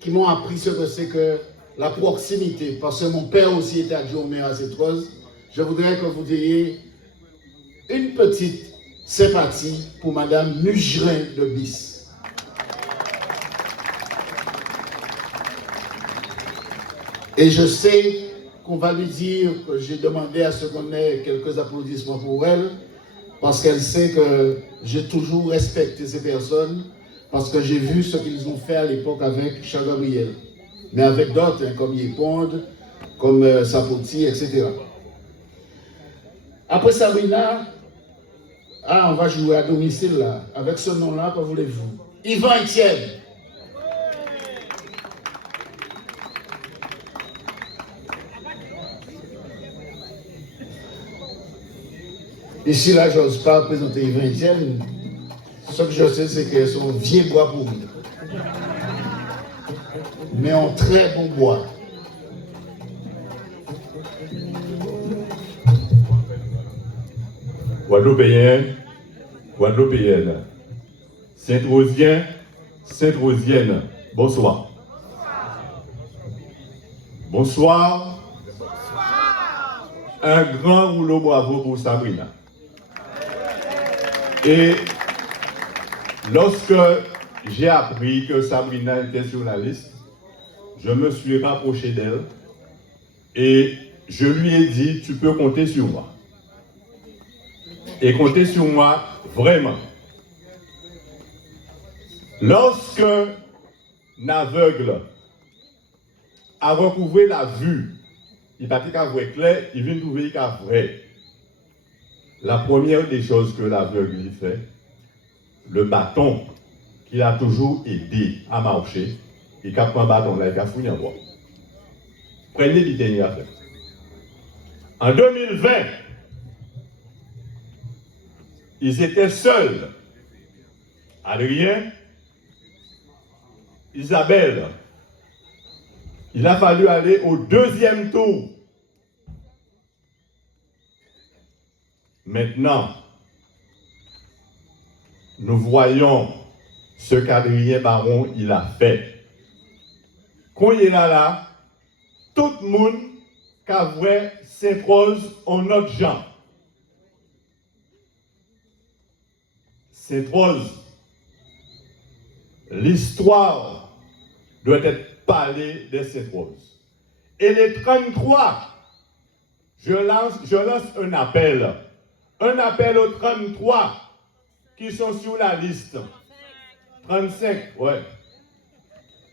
qui m'ont appris ce que c'est que la proximité, parce que mon père aussi était adjoint au maire à Sainte-Rose. Je voudrais que vous ayez une petite sympathie pour Madame Mugerin de BIS. Et je sais qu'on va lui dire que j'ai demandé à ce qu'on ait quelques applaudissements pour elle, parce qu'elle sait que j'ai toujours respecté ces personnes, parce que j'ai vu ce qu'ils ont fait à l'époque avec Charles Gabriel, mais avec d'autres, comme Yéponde, comme Sapoti, etc. Après Sabrina, on va jouer à domicile là, avec ce nom-là, que voulez-vous? Yvan Etienne. Ici, là, je n'ose pas présenter Yvan Etienne. Ce que je sais, c'est qu'elles sont vieux bois pourris. Mais en très bon bois. Guadeloupéen, Guadeloupéenne, Saint-Rosien, Sainte-Rosienne, bonsoir. Bonsoir. Un grand rouleau bravo pour Sabrina. Et lorsque j'ai appris que Sabrina était sur la liste, je me suis rapproché d'elle et je lui ai dit, tu peux compter sur moi. Et compter sur moi vraiment. Lorsque un aveugle a recouvré la vue il partit qu'à vrai clair, il vient trouver qu'à vrai. La première des choses que l'aveugle fait, le bâton qu'il a toujours aidé à marcher, et qu'il prend un bâton là, il a fouillé en bois. Prenez l'idée à faire. En 2020, ils étaient seuls. Adrien, Isabelle. Il a fallu aller au deuxième tour. Maintenant, nous voyons ce qu'Adrien Baron il a fait. Quand il est là, tout le monde qui a vrai Sainte-Rose en autre genre. Sainte-Rose, l'histoire doit être parlée de Sainte-Rose. Et les 33, je lance un appel aux 33 qui sont sur la liste. 35, ouais.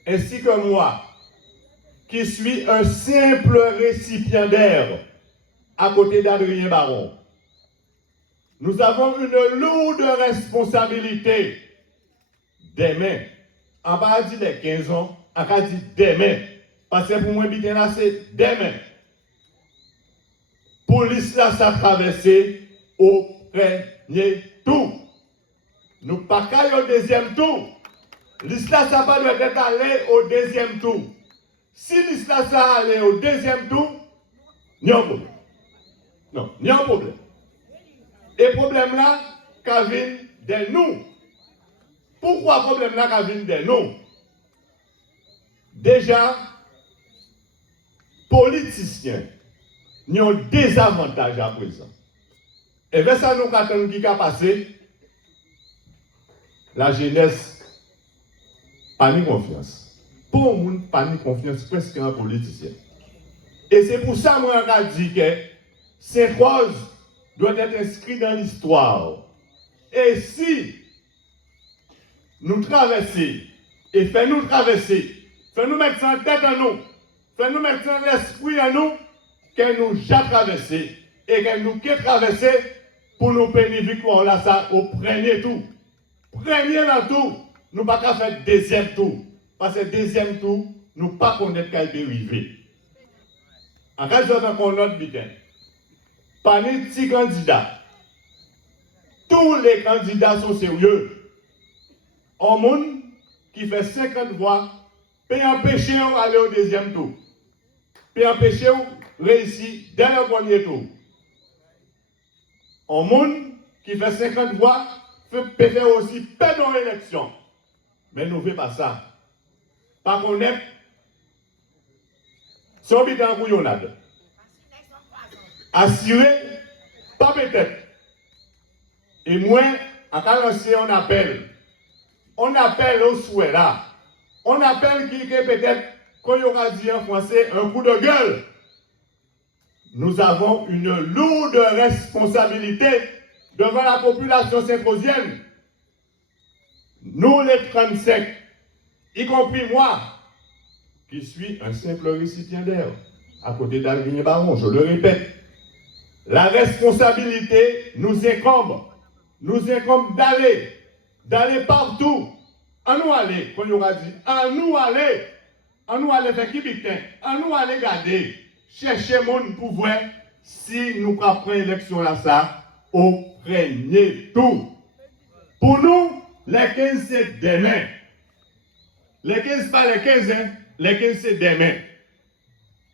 Ainsi que moi, qui suis un simple récipiendaire à côté d'Adrien Baron. Nous avons une lourde responsabilité demain. On va dire les 15 ans, on va dire demain. Parce que pour moi, là, c'est demain. Police là, ça traversé au premier tour. Nous pas qu'à au deuxième tour. L'islam ça va doit être allé au deuxième tour. Si l'islam ça allé au deuxième tour, il y a un problème. Non, il y a un problème. Et le problème là, qu'à vient de nous. Pourquoi le problème là qu'à vient de nous? Déjà, politiciens, ils ont des avantages à présent. Et bien ça nous attend qui a passé. La jeunesse, pas ni confiance. Pour le monde, pas ni confiance presque en politicien. Et c'est pour ça que moi, je dis que Sainte-Rose doit être inscrit dans l'histoire. Et si nous traversons, et fait-nous traverser, fait-nous mettre ça en tête en nous, fait-nous mettre ça en l'esprit en nous, que nous déjà traversé, et que nous qui traversé pour nous payer victoire là, ça, au premier tour. Premier dans tout, nous ne pouvons pas faire deuxième tour. Parce que deuxième tour, nous ne pouvons pas connaître qu'elle est arrivée. En cas de qu'on note bien, parmi les petits candidats, tous les candidats sont sérieux. Un monde qui fait 50 voix peut empêcher d'aller au deuxième tour. Peut empêcher de réussir dès le premier tour. Un monde qui fait 50 voix peut faire aussi perdre l'élection. Mais nous ne faisons pas ça. Par contre, si on est en couillonnade, assuré, pas peut-être. Et moi, à lancer un appel. On appelle au souhait là. On appelle qui peut-être, quand il y aura dit en français, un coup de gueule. Nous avons une lourde responsabilité devant la population sainte-rosienne. Nous les 35, y compris moi, qui suis un simple récipiendaire, à côté d'Adrien Baron, je le répète. La responsabilité nous incombe d'aller partout. À nous aller, quand il aura dit, à nous aller faire qui bitin, à nous aller garder, chercher mon pouvoir, si nous prenons l'élection là, ça, au premier tour. Pour nous, les 15 c'est demain. Les 15 pas les 15, hein? Les 15 c'est demain.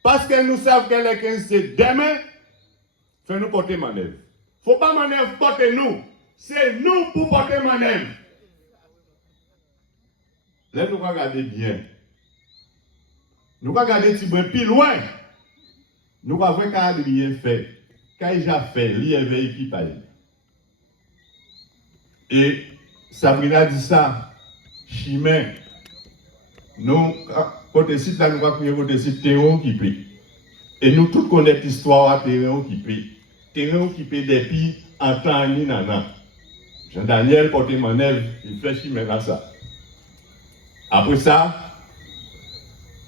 Parce que nous savons que les 15 c'est demain, fais-nous porter manœuvre. Il ne faut pas manœuvre porter nous. C'est nous pour porter manœuvre. Là, nous regardons bien. Nous regardons petit peu plus loin. Nous regardons quand il a fait. Quand il a fait, il avait équipe. Et Sabrina dit ça. Chimè. Nous, côté site là, nous avons côté site terrain qui paye. Et nous tous connaissons l'histoire à terrain qui paye. Terrain qui paye depuis en temps ni nana. Jean-Daniel porte manœuvre, il fait chimè là ça. Après ça,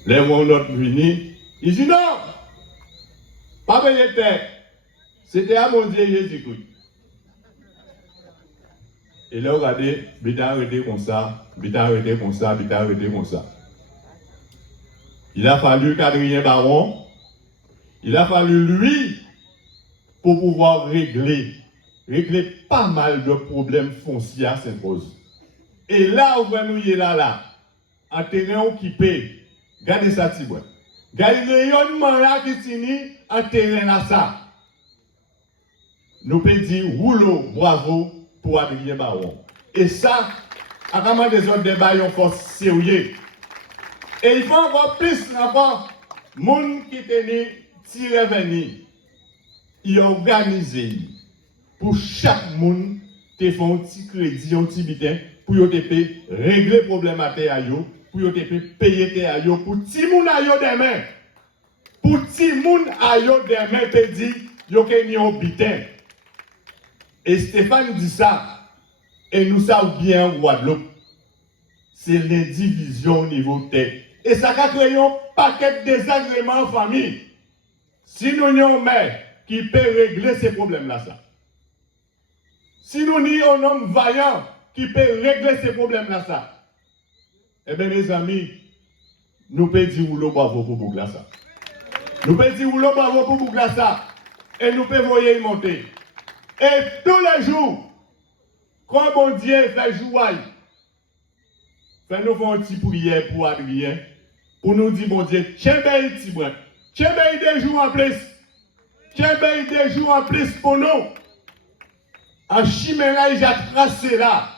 les gens sont venus, ils disent non, Pas payer terre. C'était à mon Dieu Jésus-Christ. Et là, regardez, il a arrêté comme ça, il a arrêté comme ça, il a arrêté comme ça. Il a fallu qu'Adrien Baron, il a fallu lui pour pouvoir régler pas mal de problèmes fonciers à Sainte-Rose. Et là où nous y est là, en terrain occupé, regardez ça, Tibouet. Regardez le rayonnement là qui finit en terrain là, ça. Nous pouvons dire rouleau, bravo pour Adrien Baron. Et ça, à vraiment des autres débats, ils ont sérieux. Et il faut encore plus encore, monde qui tenait tirer venir, il organisé pour chaque monde te font un petit crédit, un petit bitin, pour te régler le problème à terre, pour te payer terre, pour ti moun a yo demain. Pour ti moun a yo demain te dit, yo ke ni un bitin. Et Stéphane dit ça, et nous savons bien en Guadeloupe, c'est l'indivision au niveau tête. Et ça a créé un paquet de désagréments en famille. Si nous avons un maire qui peut régler ces problèmes-là, ça. Si nous avons un homme vaillant qui peut régler ces problèmes-là, ça. Eh bien, mes amis, nous pouvons dire rouleau bravo pour Bouglassa. Nous pouvons dire rouleau bravo pour Bouglassa. Et nous pouvons voir y monter. Et tous les jours, quand bon Dieu fait jouer, fait nous faire une petite prière pour Adrien, pour nous dire, bon Dieu, tiens bien petit brin, tiens bien des jours en plus, tiens bien des jours en plus pour nous. En chemin là, il a tracé là,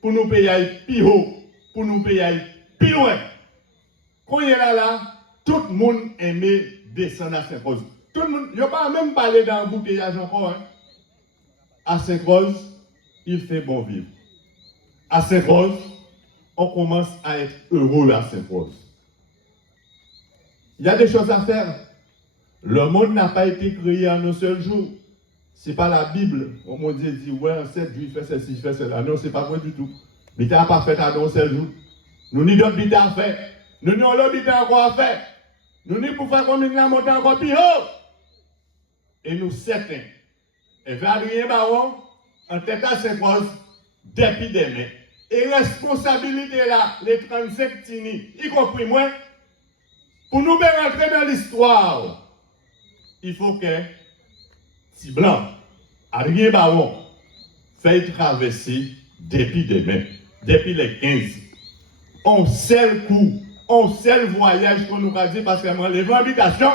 pour nous payer plus haut, pour nous payer plus loin. Quand il est là, tout le monde aimait descendre à Sainte-Rose. Tout le monde, il n'y a pas même parlé d'embouteillage encore. Hein. À Sainte-Rose, il fait bon vivre. À Sainte-Rose, on commence à être heureux à Sainte-Rose. Il y a des choses à faire. Le monde n'a pas été créé en un seul jour. Ce n'est pas la Bible. On m'a dit, ouais, en 7 jours, il fait ceci, il fait cela. Non, ce n'est pas vrai du tout. L'État n'a pas fait en un seul jour. Nous n'y d'autres l'État à faire. Nous n'y avons l'autre l'État encore à faire. Nous n'y pour faire comme une la monter encore plus haut. Et nous certains. Et vers Adrien Baron, en tête à Sainte-Rose, depuis demain. Et responsabilité là, les 35 tini, y compris moi, pour nous faire rentrer dans l'histoire, il faut que si blanc, Adrien Baron, fait traverser depuis demain, depuis les 15. On seul coup, on seul voyage qu'on nous a dit parce que moi, les invitations,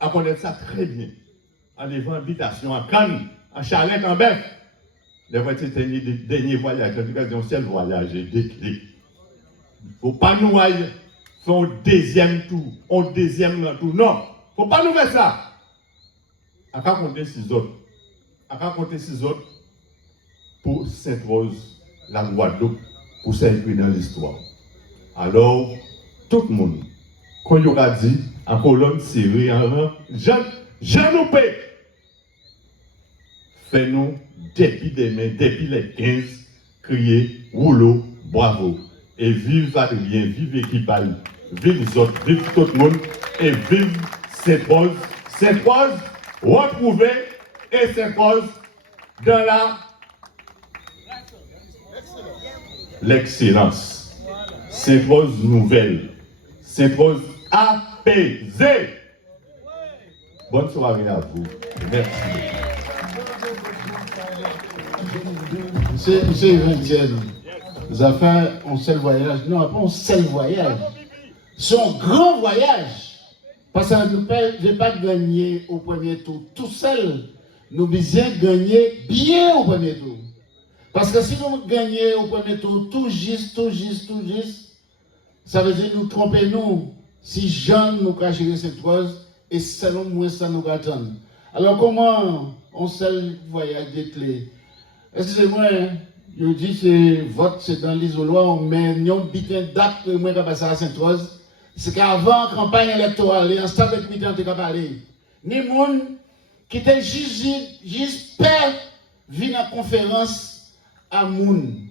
à connaître ça très bien. En les invitations à Cannes, en Charlette, en Bœuf. Les voitures dernier voyage, en tout cas, c'est un seul voyage, des clés. Il ne faut pas nous faire un deuxième tour, un deuxième tour. Non, il ne faut pas nous faire ça. À quoi compter 6 autres? À quoi compter 6 autres pour Sainte-Rose, la Guadeloupe, pour s'inscrire dans l'histoire. Alors, tout le monde, quand il y aura dit, en colonne serrée, en rang, Jean nous paie. Fais-nous, depuis demain, depuis les 15, crier rouleau, bravo. Et vive Adrien, vive Équipal, vive les autres, vive tout le monde, et vive Sainte-Rose. Sainte-Rose, retrouvée, et Sainte-Rose dans l'excellence. Sainte-Rose nouvelle. Sainte-Rose apaisée. Bonne soirée à vous. Merci. Monsieur Eventiel, nous avons fait un seul voyage. Non, pas un seul voyage. C'est un grand voyage. Parce que nous ne pouvons pas gagner au premier tour tout seul. Nous devons gagner bien au premier tour. Parce que si nous gagnons au premier tour tout juste, ça veut dire nous tromper nous. Si Jean nous a géré cette chose, et selon moi, ça nous attend. Alors comment on seul voyage des clés? Excusez-moi, je dis que vote c'est dans l'isoloir, mais nous avons une date que moi qui passe à Sainte-Rose. C'est qu'avant la campagne électorale, et en stade de militants qui parlé, ni monde qui était juste père vient à conférence à moun.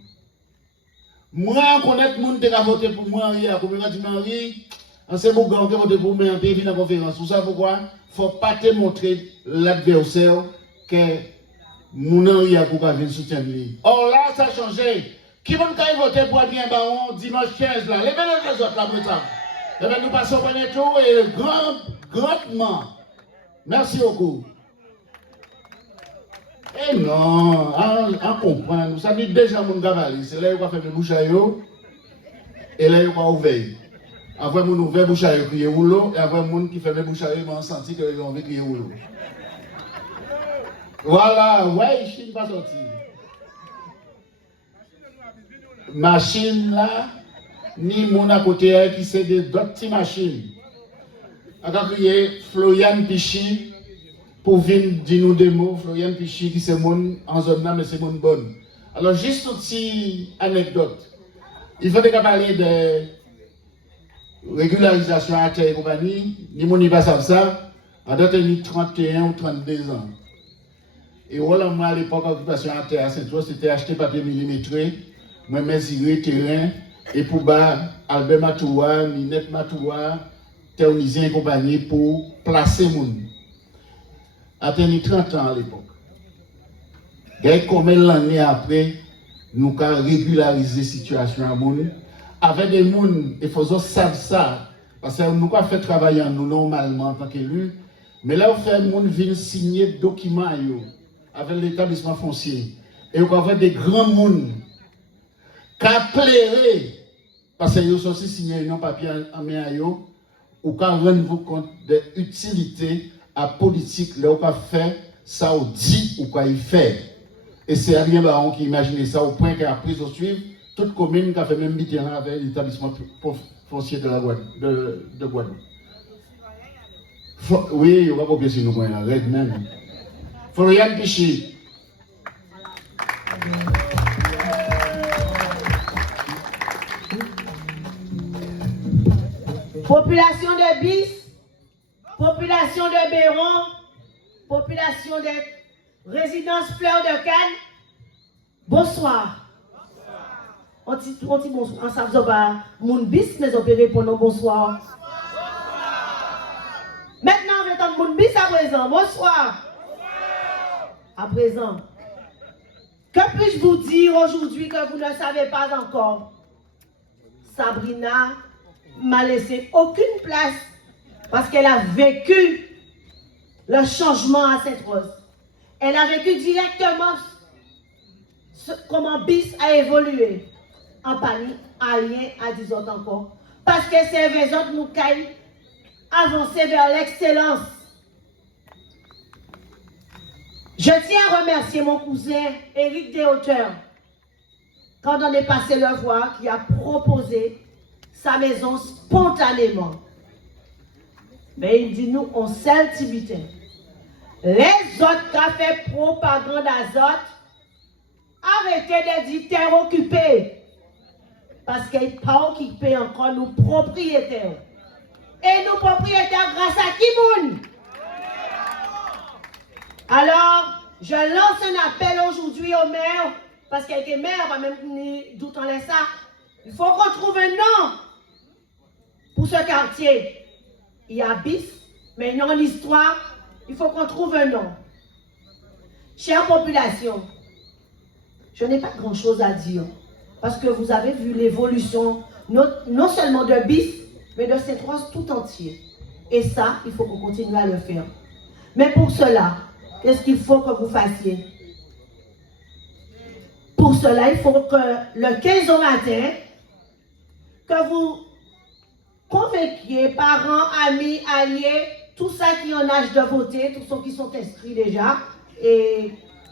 Moi, connaître moun qui a voté pour moi hier, comme il m'a dit Marie, C'est mon gang qui vote pour mais en pays dans la conférence. Vous savez pourquoi? Il ne faut pas te montrer l'adversaire que mon Henri a pour venir soutenir lui. Or là, ça a changé. Qui va voter pour Adrien Baron dimanche 15 là? Levez les autres là, pour ça. Eh bien, nous passons pour les tours et grandement. Merci beaucoup. Eh non, on comprend. Nous savons déjà mon cavalier. C'est là où on va faire le bouche à eux. Et là, on va ouvrir. Après, on ouvre le bouche à eux, crier rouleau. Et après, on qui fait le bouche à eux, on senti qu'ils ont envie de crier rouleau. Voilà, ouais, je ne suis pas sorti. Machine là, ni mon à côté qui c'est d'autres petites machines. On a crié Florian Pichi pour venir dire nous des mots. Florian Pichi qui c'est mon en zone là, mais c'est mon bonne. Alors, juste une petite anecdote. Il faut parler de régularisation à terre et compagnie. Ni mon n'y va ça. En date de 31 ou 32 ans. Et voilà, moi à l'époque, occupation à terre à Saint-Ouen, c'était acheter papier millimétré. Moi, mesurer terrain, et pour bas, Albert Matoua, Ninette Matoua, Théonisien et compagnie, pour placer mon. Atteindre 30 ans à l'époque. Et combien d'années après, nous avons régularisé la situation à moun, avec des gens, il faut savoir ça, parce que nous avons fait travailler nous normalement en tant qu'élus, mais là, on fait des gens venir signer des documents avec l'établissement foncier. Et on va des grands monde qui plairaient, parce qu'ils sont aussi signés un papier en main à eux, ou qui rendent compte de l'utilité à politique, là, on va faire ça, on dit, ou quoi il fait. Et c'est Adrien Baron qui imaginait ça au point qu'à prise au suivre, toute commune qui a fait même bitin avec l'établissement foncier de la Guadeloupe. Oui, on va copier sur nous, là, red même. Florian Pichi. Population de Bis, population de Béron, population de résidence Fleur de Cannes, bonsoir. On dit bonsoir, ça veut pas mon Bis, mais on peut répondre bonsoir. Maintenant, on va entendre mon Bis à présent, bonsoir. À présent, que puis-je vous dire aujourd'hui que vous ne savez pas encore? Sabrina m'a laissé aucune place parce qu'elle a vécu le changement à Sainte-Rose. Elle a vécu directement comment BIS a évolué. En panique, à rien à 10 autres encore. Parce que c'est les autres nous qui avancer vers l'excellence. Je tiens à remercier mon cousin Éric Deshauteurs quand on est passé le voir, qui a proposé sa maison spontanément. Mais il dit nous, on sait Tibitin. Les autres qui ont fait propagande azote, arrêtez de dire terre occupée. Parce qu'ils ne pas occupés encore nos propriétaires. Et nos propriétaires grâce à qui moun? Alors, je lance un appel aujourd'hui au maire, parce qu'il y a maire va même d'où on laisse ça. Il faut qu'on trouve un nom pour ce quartier. Il y a BIS, mais non l'histoire, il faut qu'on trouve un nom. Chère population, je n'ai pas grand-chose à dire, parce que vous avez vu l'évolution, non seulement de BIS, mais de Sainte-Rose tout entier. Et ça, il faut qu'on continue à le faire. Mais pour cela, qu'est-ce qu'il faut que vous fassiez? Pour cela, il faut que le 15 au matin, que vous convainquiez parents, amis, alliés, tous ceux qui ont âge de voter, tous ceux qui sont inscrits déjà. Et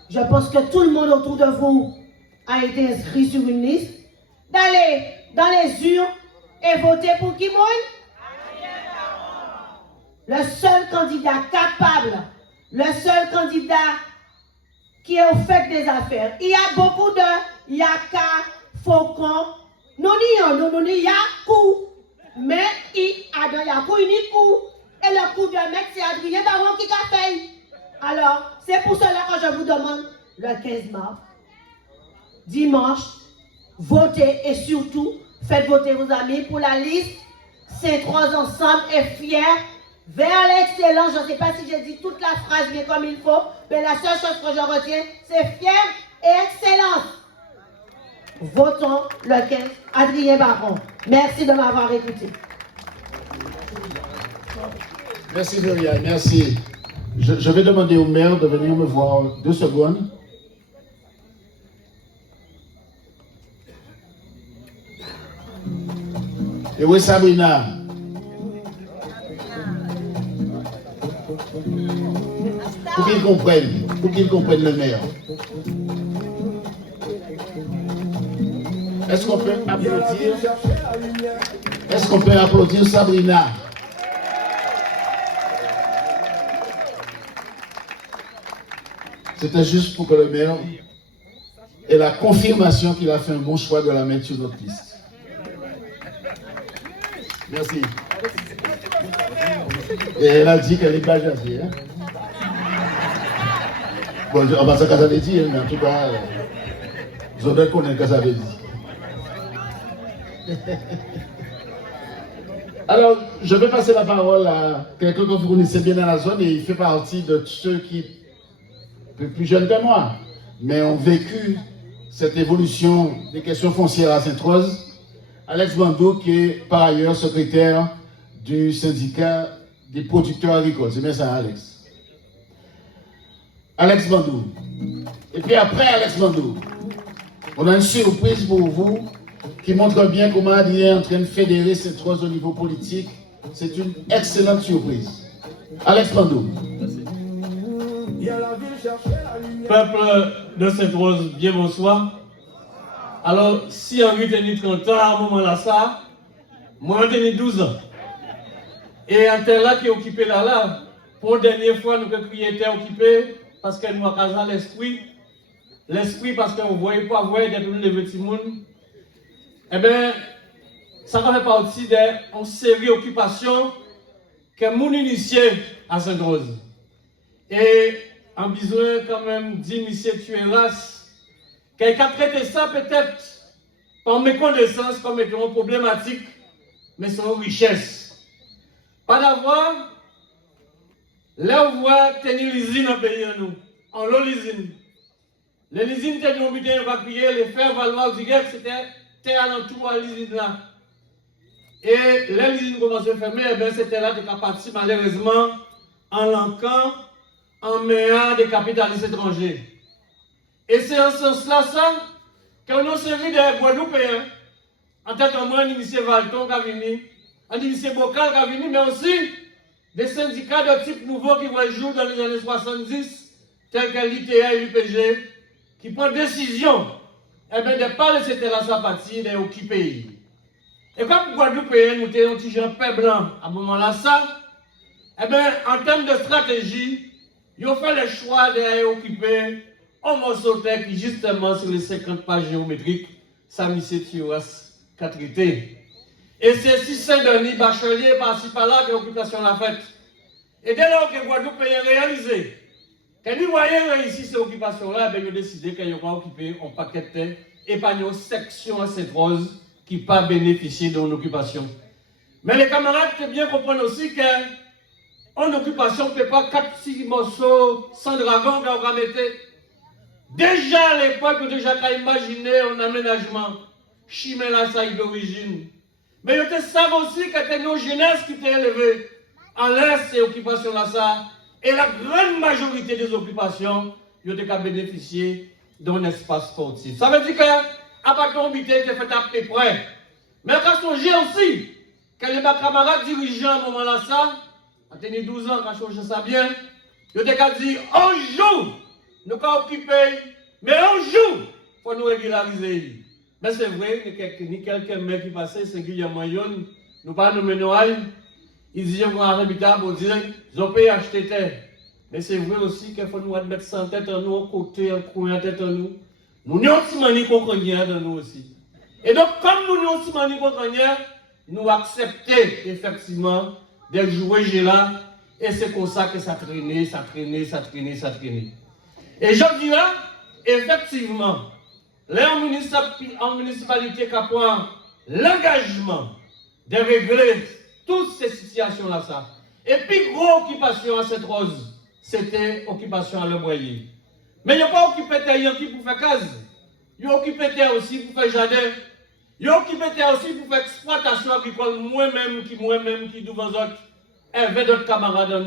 je pense que tout le monde autour de vous a été inscrit sur une liste. D'aller dans les urnes et voter pour qui, moi? Le seul candidat capable, le seul candidat qui est au fait des affaires. Il y a beaucoup de Yaka, Faucon, non, il y a coup, mais il y a coup, il y a coup. Et le coup de mec, c'est Adrien Baron qui a fait. Alors, c'est pour cela que je vous demande le 15 mars, dimanche, votez et surtout, faites voter vos amis pour la liste Sainte-Rose ensemble est fière vers l'excellence. Je ne sais pas si j'ai dit toute la phrase bien comme il faut, mais la seule chose que je retiens, c'est fière et excellence. Votons le 15, Adrien Baron. Merci de m'avoir écouté. Merci Myriam, merci. Je vais demander au maire de venir me voir 2 secondes. Et oui, Sabrina. Pour qu'ils comprennent le maire. Est-ce qu'on peut applaudir? Est-ce qu'on peut applaudir Sabrina? C'était juste pour que le maire ait la confirmation qu'il a fait un bon choix de la mettre sur notre liste. Merci. Et elle a dit qu'elle est pas jasée. Hein? Bon, on va dire qu'elle avait dit, mais en tout cas, vous devez connaître ce qu'elle avait dit. Alors, je vais passer la parole à quelqu'un que vous connaissez bien dans la zone et il fait partie de ceux qui, un peu plus jeunes que moi, mais ont vécu cette évolution des questions foncières à Sainte-Rose. Alex Bandou, qui est par ailleurs secrétaire du syndicat des producteurs agricoles. C'est bien ça, Alex. Alex Bandou. Et puis après Alex Bandou, on a une surprise pour vous qui montre bien comment il est en train de fédérer Sainte-Rose au niveau politique. C'est une excellente surprise. Alex Bandou. Peuple de Sainte-Rose, bien bonsoir. Alors, si Henri tenait 30 ans, à un moment là, ça, moi, j'ai 12 ans. Et un tel là qui est occupé là, pour la dernière fois, nous avons crié était occupé parce qu'elle nous a casé l'esprit. L'esprit parce qu'on ne voyait pas voir des petits monde. Eh bien, ça fait partie d'une série d'occupations que nous initié à Sainte-Rose. Et en besoin quand même d'initier tuer race. Quelqu'un a traité ça peut-être par méconnaissance comme étant problématique, mais c'est une richesse. Pas d'avoir, là on voit tenir l'usine en pays à nous, en l'eau l'usine. Les usines étaient bien évacuées, les faire valoir direct, c'était alentour à l'usine là. Et les usines commençaient à fermer, et bien c'était là de partie malheureusement en l'encan, en meilleur des capitalistes étrangers. Et c'est en ce sens-là, ça, qu'on a une série de Guadeloupéens, en tête de moi, un initié Valton qui a venu, un initié Bocal qui a venu, mais aussi des syndicats de type nouveau qui voient le jour dans les années 70, tels que l'ITA et l'UPG, qui prennent décision, eh bien, de ne pas laisser la sympathie des autres pays. Et comme Guadeloupéens, nous étions un petit jeune paix blanc, à ce moment-là, ça, eh bien, en termes de stratégie, ils ont fait le choix d'occuper un morceau qui, justement, sur les 50 pages géométriques, ça mis ses turas qu'a traité. Et c'est si Saint-Denis, Bachelier, par-ci par-là, que l'occupation l'a faite. Et dès lors que Guadeloupe a réalisé, que nous voyons réussir cette occupation-là, ils ont décidé qu'ils vont occuper un paquet de terre et pas une section à Sainte-Rose qui n'a pas bénéficié de l'occupation. Mais les camarades peuvent bien comprendre aussi qu'en occupation, on ne peut pas 4-6 morceaux sans dragon qu'on va mettre. Déjà à l'époque, on déjà imaginé un aménagement. Chimé la saille d'origine. Mais ils savent aussi que c'était nos jeunesse qui étaient élevées en l'est ces occupations là ça. Et la grande majorité des occupations, ils ont qu'à bénéficier d'un espace sportif. Ça veut dire qu'à partir de était fait à peu près. Mais quand on songez aussi que les camarades dirigeants à ce moment-là ça, à tenir 12 ans, quand on ça bien, ils ont qu'à dire un jour, nous avons occupé, mais un jour, il faut nous régulariser. Mais c'est vrai que ni quelqu'un maire qui passait, singulièrement Yon, nous pas nommer Noël, ils disaient qu'on a habitable, on disait, ils ont payé acheter terre. Mais c'est vrai aussi qu'il faut nous mettre ça en tête en nous, en côté, en coin en tête en nous. Nous n'avons pas mani qu'on dans nous aussi. Et donc, comme nous n'avons pas mani qu'on nous acceptons effectivement de jouer là, et c'est comme ça que ça traînait, ça traînait, ça traînait, ça traînait. Et je dirais, effectivement, en municipalité qui prend l'engagement de régler toutes ces situations-là, ça. Et puis, gros occupation à cette rose, c'était occupation à le boyer. Mais il n'y a pas occupé terre qui pour faire case. Il y a occupé terre aussi pour faire jardin. Il y a occupé terre aussi pour faire exploitation agricole. Moi-même qui devant autres, et 20 d'autres camarades de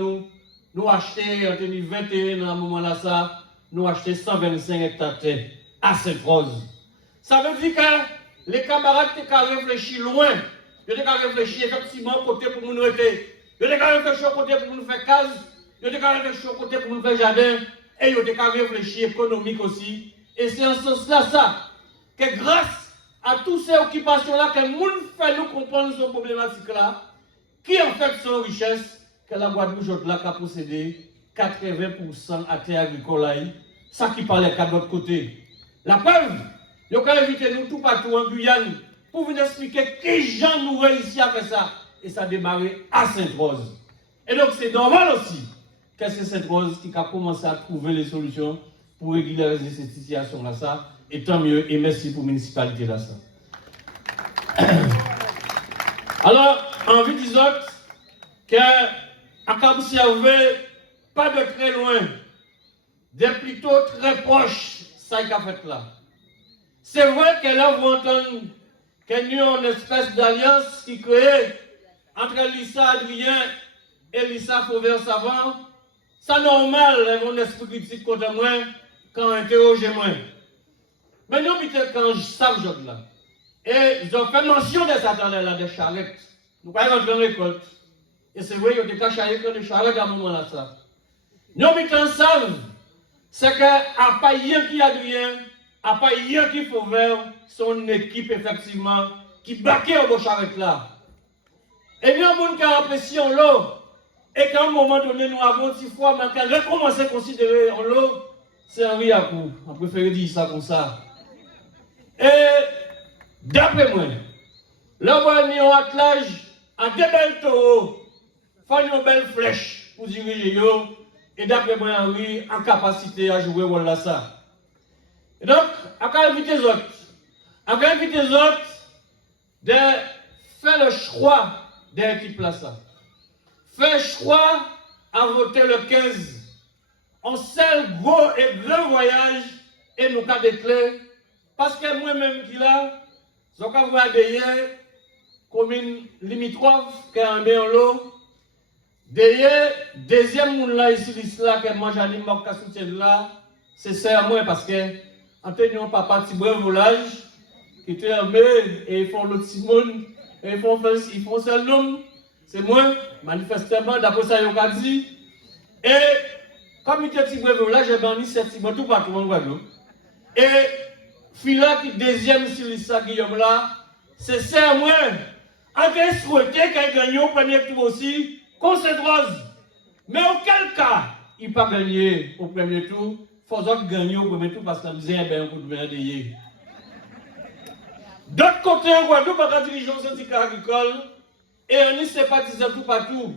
nous acheté en 2021, à un moment là, ça, nous acheté 125 hectares à Sainte-Rose. Ça veut dire que les camarades qui ont réfléchi loin, ils ont réfléchi effectivement au côté pour nous aider. Ils ont réfléchi au côté pour nous faire case, ils ont réfléchi au côté pour nous faire jardin, et ils ont réfléchi économique aussi. Et c'est en ce sens-là, ça, que grâce à toutes ces occupations-là, que le monde fait nous comprendre cette problématique-là, qui en fait son richesse, que la Guadeloupe a possédé 80% à terre agricole, ça qui parlait qu'à l'autre côté. La preuve, il y a invité nous tout partout en Guyane pour vous expliquer qui gens nous réussi à faire ça. Et ça a démarré à Sainte-Rose. Et donc c'est normal aussi que c'est Sainte-Rose qui a commencé à trouver les solutions pour régulariser cette situation-là. Ça. Et tant mieux, et merci pour la municipalité là. Ça. Alors, envie des autres, qu'à observer, pas de très loin, des plutôt très proches, ça qu'a fait là. C'est vrai que là, vous entendez qu'il y a une espèce d'alliance qui crée entre Lissa Adrien et Lissa Fauvert-Savant. C'est normal, mon esprit critique contre moi, quand interroge moi. Mais nous, quand je savais là, et ils ont fait mention de ça dans là, des charrettes. Nous ne pouvons pas rentrer en récolte. Et c'est vrai, il y a des cas de charrettes à un moment là. Ça. Nous, quand savent, c'est qu'à pas rien qui Adrien, à pas rien qui Fauvert, son équipe effectivement, qui baquait au charrette là. Et nous avons une impression l'eau. Et qu'à un moment donné, nous avons 6 fois, mais quand on commence à considérer l'eau, c'est un riakou. On préfère dire ça comme ça. Et d'après moi, là, on a mis un attelage à des belles taureaux, faire une belle flèche pour diriger yo. Et d'après moi, Henri, en capacité à jouer rôle là ça. Et donc, à quoi inviter les autres? À quoi inviter les autres de faire le choix de l'équipe là ça. Faire le choix à voter le 15. On sait le gros et grand voyage et nous cas de clés. Parce que moi-même qui là, je vais vous adhérer commune limitrophe qui est en l'eau. D'ailleurs, deuxième monde là ici, là, que moi j'anime mon soutien là, c'est ça moi parce que Antonio papa petit brun volage qui était armé et ils font l'autre Simone et ils font seul nom, c'est moi, manifestement, d'après ça ils ont dit. Et comme il était petit brun volage, j'ai banni cette Simone tout partout en Guadeloupe. Et Fila qui deuxième Silissa Guillaume là, c'est ça moi. En train de souhaiter qu'elle gagne au premier tour aussi. Sainte-Rose. Mais auquel cas, il n'a pas gagné au premier tour, il faut gagner au premier tour parce que nous avons un coup de main de d'autre côté, en Guadeloupe, on a dirigé un syndicat agricole et on est sympathisants tout partout.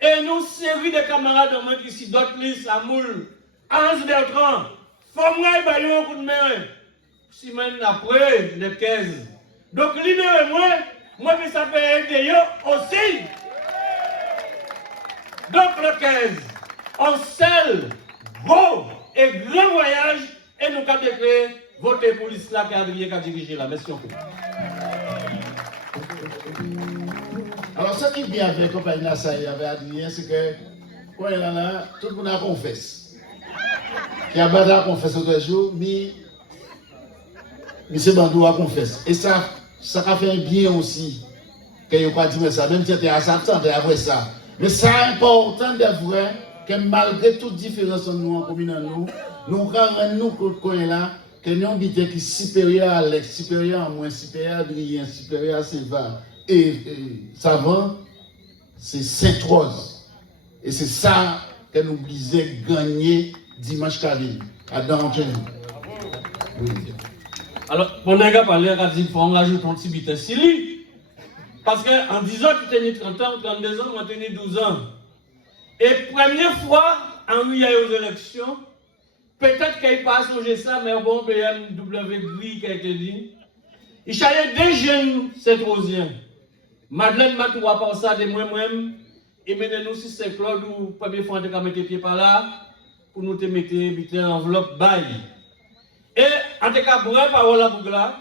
Et nous, série de camarades de moi qui sont d'autres listes à Moule, à Hans Bertrand, Fomra et Bayon un coup de main. 6 semaines après, le 15. Donc, libérez-moi, moi, je ça fait aider aussi. Donc le 15, on scelle gros et grand voyage et nous avons déclaré voter pour l'islam qui a dirigé la mission. Alors ce qui est bien avec la compagnie Nassa et avec Adrien, c'est que quand il est là, tout le monde a confesse. Il y a pas de confesse au jour, mais M. Bandou a confesse. Et ça a fait un bien aussi. Que il n'a pas dit ça, même si c'était à s'attendre après ça. Mais c'est important de vrai que malgré toutes les différences nous en commune, nous rendons là que nous avons qui est supérieur à Alex, supérieur à moi, supérieur à Adrien, supérieur à Séva et Savant, c'est Sainte-Rose. Et c'est ça que nous disons gagner dimanche carré à Danton. Oui. Alors, pour les gars, parler, il faut rajouter un petit bit ici. Parce qu'en 10 ans, tu tenais 30 ans, 32 ans, tu tenais 12 ans. Et première fois, Henri y a eu aux élections, peut-être qu'il n'a pas changé ça, mais bon, BMW gris qui a été dit. Il chalait des jeunes Sainte-Rosiens. Madeleine Matoua par ça de moi-même, et maintenant nous, si c'est Claude ou première fois on a mis les pieds par là, pour nous te mettre une enveloppe bail. Et en tout cas, pour parole à Bougla,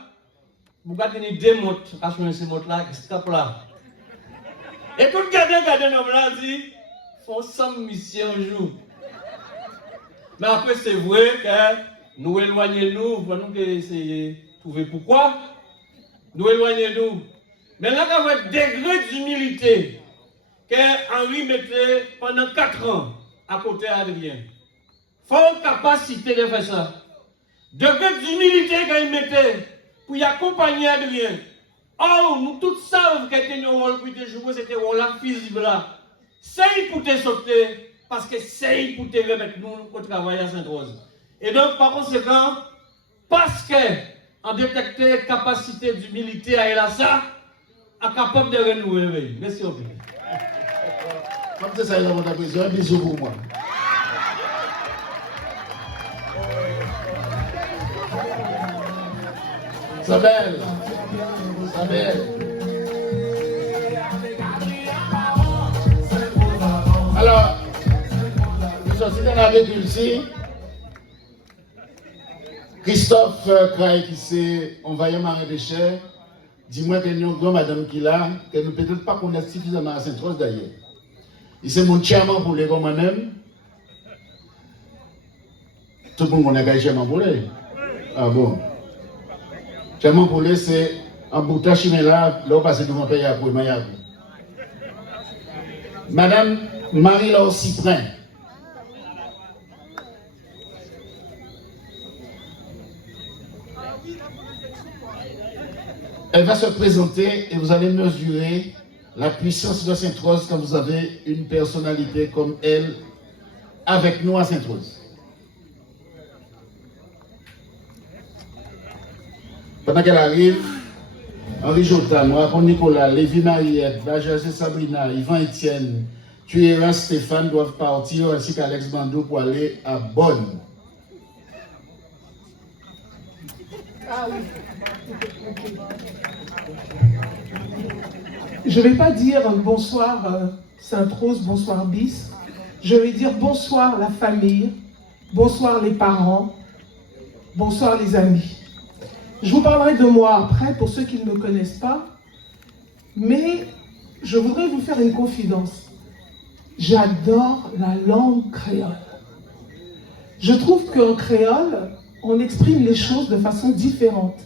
vous avez deux mots à choisir ces mots-là, qui se là. Et tout garder nos blancs dit, font 100 missions un jour. Mais après, c'est vrai que nous éloignons-nous, nous essayer de trouver pourquoi. Nous éloignons-nous. Mais là, quand votre degré d'humilité que Henri mettait pendant 4 ans à côté d'Adrien, il faut une capacité de faire ça. Degré d'humilité qu'il mettait pour y accompagner Adrien. Oh, nous tous savons que c'était un rôle pour te jouer, c'était un rôle physique là. C'est pour te sauter, parce que c'est pour te remettre nous au travail à Sainte-Rose. Et donc, par conséquent, parce qu'on détectait capacité d'humilité à Elassa, est capable de renouer. Merci beaucoup. Comme c'est ça, il a mon appréciation. Un bisou pour moi. Sabelle. Alors, nous sommes dans la répulsie. Christophe Craig qui s'est envoyé marin pécheur, dis-moi que nous avons madame qui là, que nous peut-être pas connaître suffisamment à Sainte-Rose d'ailleurs. Il c'est mon chairman pour les comme moi-même. Tout le monde connaît le chairman pour les. Ah bon. Chairman pour les, c'est un bouton chimé là, là on passe devant pays à Mayakou. Madame Marie-Laure Cyprin. Elle va se présenter et vous allez mesurer la puissance de Sainte-Rose quand vous avez une personnalité comme elle avec nous à Sainte-Rose. Pendant qu'elle arrive, Henri Jotan, Nicolas, Lévi Mariette, Bajazé Sabrina, Yvan Etienne, Tuéra Stéphane doivent partir ainsi qu'Alex Bando pour aller à Bonn. Ah oui. Je ne vais pas dire bonsoir Sainte-Rose, bonsoir Bis. Je vais dire bonsoir la famille, bonsoir les parents, bonsoir les amis. Je vous parlerai de moi après pour ceux qui ne me connaissent pas, mais je voudrais vous faire une confidence. J'adore la langue créole. Je trouve qu'en créole, on exprime les choses de façon différente.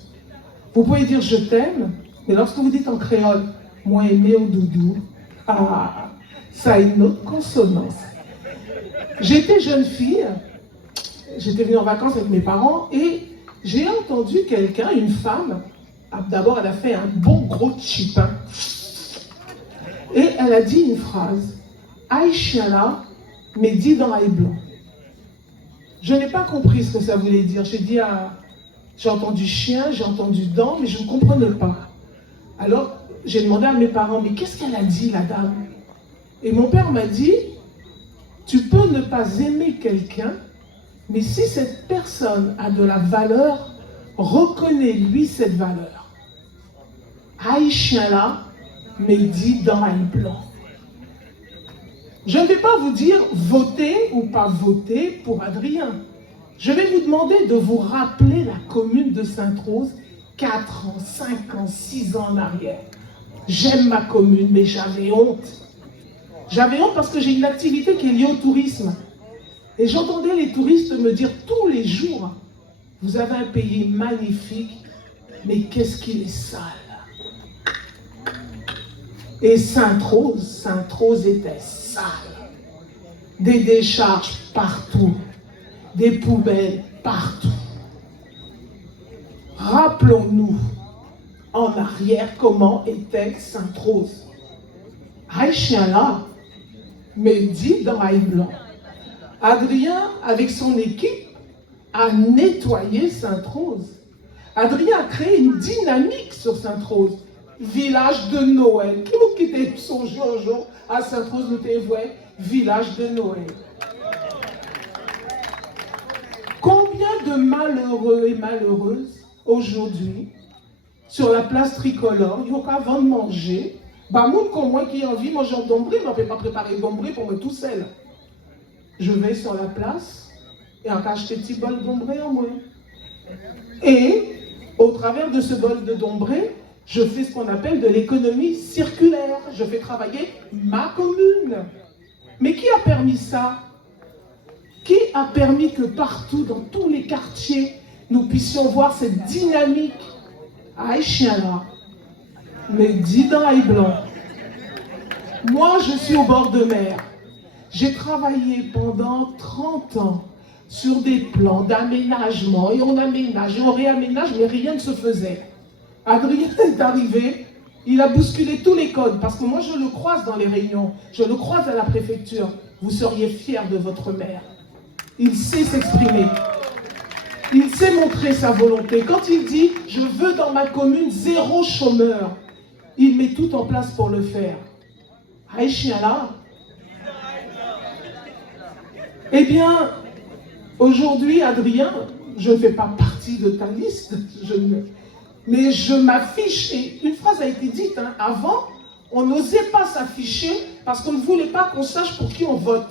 Vous pouvez dire je t'aime, mais lorsque vous dites en créole, moi aimé au doudou, ah, ça a une autre consonance. J'étais jeune fille, j'étais venue en vacances avec mes parents et j'ai entendu quelqu'un, une femme, d'abord elle a fait un bon gros chipin et elle a dit une phrase, aïe chien là, mais dit dans aïe blanc. Je n'ai pas compris ce que ça voulait dire. J'ai dit, j'ai entendu chien, j'ai entendu dent, mais je ne comprenais pas. Alors, j'ai demandé à mes parents, mais qu'est-ce qu'elle a dit, la dame? Et mon père m'a dit, tu peux ne pas aimer quelqu'un, mais si cette personne a de la valeur, reconnais-lui cette valeur. Aïe chien là, mais dit dans aïe blanc. Je ne vais pas vous dire voter ou pas voter pour Adrien. Je vais vous demander de vous rappeler la commune de Sainte-Rose 4 ans, 5 ans, 6 ans en arrière. J'aime ma commune, mais j'avais honte. J'avais honte parce que j'ai une activité qui est liée au tourisme. Et j'entendais les touristes me dire tous les jours, vous avez un pays magnifique, mais qu'est-ce qu'il est sale. Et Sainte-Rose était sale. Des décharges partout, des poubelles partout. Rappelons-nous en arrière comment était Sainte-Rose. Aïe chien là, mais dit dans aïe blanc. Adrien, avec son équipe, a nettoyé Sainte-Rose. Adrien a créé une dynamique sur Sainte-Rose. Village de Noël. Qui vous quittez son jour à Sainte-Rose, nous t'évoquons, village de Noël. Combien de malheureux et malheureuses aujourd'hui, sur la place tricolore, ils n'ont qu'à avant de manger, Bah, moun comme moi qui a envie de manger d'ombré, mais on ne peut pas préparer d'ombré pour moi tout seul. Je vais sur la place et on cache des petits bols d'ombré en moi. Et au travers de ce bol de d'ombré, je fais ce qu'on appelle de l'économie circulaire. Je fais travailler ma commune. Mais qui a permis ça? Qui a permis que partout, dans tous les quartiers, nous puissions voir cette dynamique? Aïe, chien là. Mais dis dans l'ail blanc. Moi, je suis au bord de mer. J'ai travaillé pendant 30 ans sur des plans d'aménagement. Et on aménage, et on réaménage, mais rien ne se faisait. Adrien est arrivé, il a bousculé tous les codes, parce que moi, je le croise dans les réunions, je le croise à la préfecture. Vous seriez fiers de votre maire. Il sait s'exprimer. Il sait montrer sa volonté. Quand il dit « je veux dans ma commune 0 chômeur », il met tout en place pour le faire. Aïe, chien là. Eh bien, aujourd'hui, Adrien, je ne fais pas partie de ta liste, mais je m'affiche. Et une phrase a été dite, hein, avant, on n'osait pas s'afficher parce qu'on ne voulait pas qu'on sache pour qui on vote.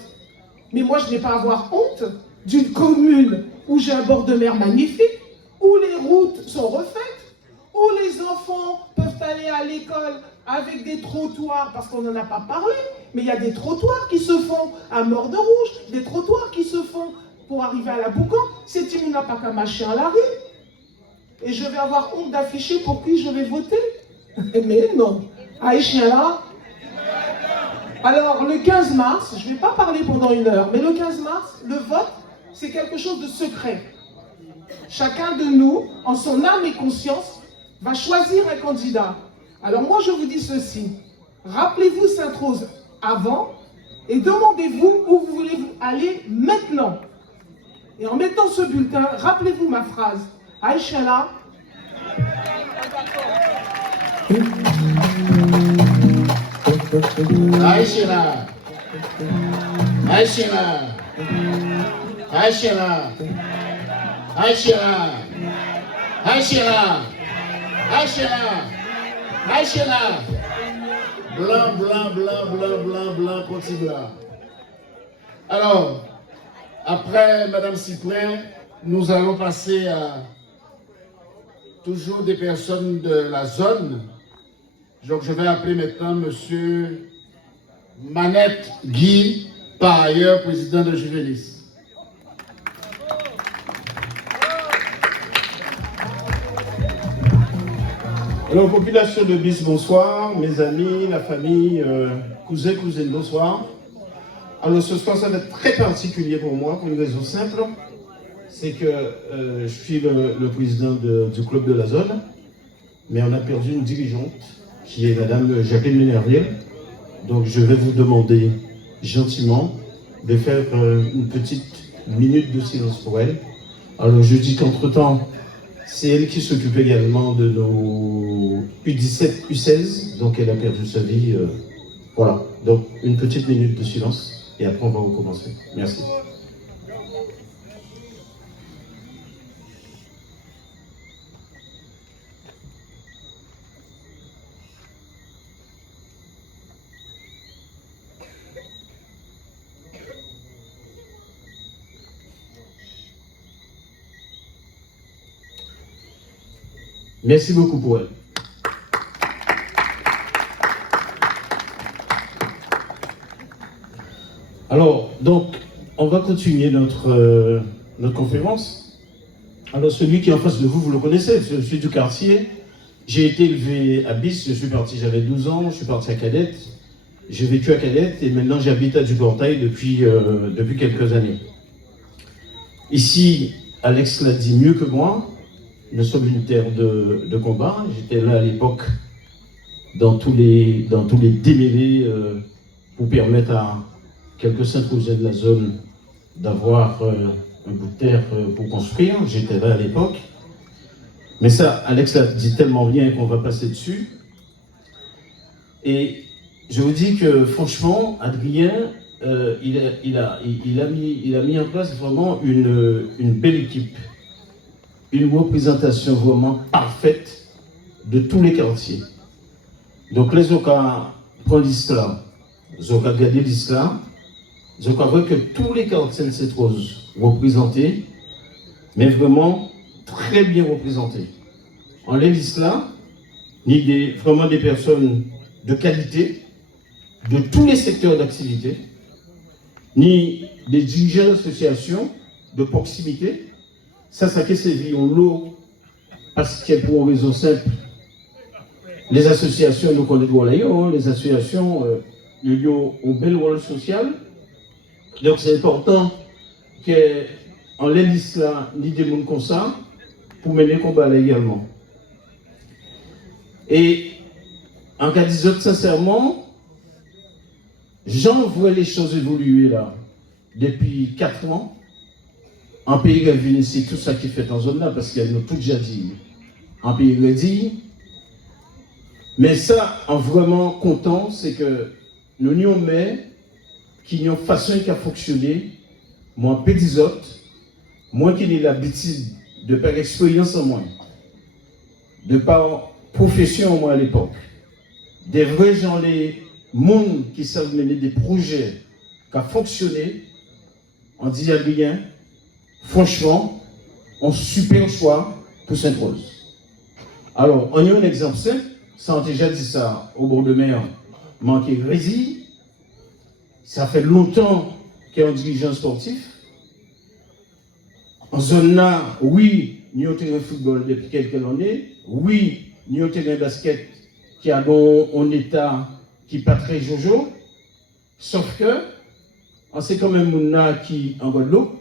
Mais moi, je n'ai pas à avoir honte d'une commune où j'ai un bord de mer magnifique, où les routes sont refaites, où les enfants peuvent aller à l'école avec des trottoirs, parce qu'on n'en a pas parlé, mais il y a des trottoirs qui se font à Mort-de-Rouge, des trottoirs qui se font pour arriver à la Boucan. C'est il n'a pas qu'à marcher à la rue. Et je vais avoir honte d'afficher pour qui je vais voter. Mais non. Aïchien là. Alors, le 15 mars, je ne vais pas parler pendant 1 heure, mais le 15 mars, le vote, c'est quelque chose de secret. Chacun de nous, en son âme et conscience, va choisir un candidat. Alors moi, je vous dis ceci. Rappelez-vous Sainte-Rose avant et demandez-vous où vous voulez aller maintenant. Et en mettant ce bulletin, rappelez-vous ma phrase. Aïchala. Aïchala. Aïchala. Aïchala. Aïchala. Aïchala. Aïchala. Aïchala. Blanc, blanc, blanc, blanc, blanc, blanc, petit blanc. Alors, après Madame Cyprien, nous allons passer à toujours des personnes de la zone. Donc je vais appeler maintenant Monsieur Manette Guy, par ailleurs président de Juvenis. Alors, population de Bis, bonsoir. Mes amis, la famille, cousins, cousines, bonsoir. Alors, ce soir, ça va être très particulier pour moi, pour une raison simple. C'est que je suis le président du club de la zone, mais on a perdu une dirigeante, qui est Madame Jacqueline Minervier. Donc, je vais vous demander gentiment de faire une petite minute de silence pour elle. Alors, je dis qu'entre-temps, c'est elle qui s'occupe également de nos U17, U16, donc elle a perdu sa vie. Voilà, donc une petite minute de silence et après on va recommencer. Merci. Merci beaucoup pour elle. Alors, donc, on va continuer notre conférence. Alors, celui qui est en face de vous, vous le connaissez, je suis du quartier. J'ai été élevé à Bis, je suis parti, j'avais 12 ans, je suis parti à Cadette. J'ai vécu à Cadette et maintenant j'habite à Duportail depuis quelques années. Ici, Alex l'a dit mieux que moi. Nous sommes une terre de combat. J'étais là à l'époque dans tous les démêlés pour permettre à quelques Saint-Rosiens de la zone d'avoir un bout de terre pour construire. J'étais là à l'époque. Mais ça, Alex l'a dit tellement bien qu'on va passer dessus. Et je vous dis que franchement, Adrien, il a mis en place vraiment une belle équipe. Une représentation vraiment parfaite de tous les quartiers. Donc les Oka prennent l'islam, les Oka gardent l'islam, les Oka voient que tous les quartiers de cette rose représentés, mais vraiment très bien représentés. En l'islam, vraiment des personnes de qualité, de tous les secteurs d'activité, ni des dirigeants d'associations de proximité. Ça qui s'est vu en l'eau, parce que pour une raison simple, les associations, nous connaissons les associations, ils ont un bel rôle social. Donc c'est important qu'en l'islam, ni des gens comme ça, pour mener le combat là également. Et en cas disant sincèrement, j'en vois les choses évoluer là depuis 4 ans. En pays revenu, c'est tout ça qui fait en zone là, parce qu'elle nous tout déjà dit. En pays redit. Mais ça, en vraiment content, c'est que nous n'y avons qui n'y ont façon qui a fonctionné, moi, petit autres, moi qui n'ai l'habitude de par expérience en moi, de par profession en moi à l'époque, des vrais gens, les monde qui savent mener des projets qui ont fonctionné, on dit à bien, franchement, on super choix pour Sainte-Rose. Alors, on y a un exemple simple, ça on a déjà dit ça au bord de mer, manquer Rési, ça fait longtemps qu'il y a un dirigeant sportif. En zone là, oui, nous avons un football depuis quelques années, oui, nous avons un basket qui a un état qui n'est pas très jojo, sauf que, on sait quand même Mouna qui en Guadeloupe,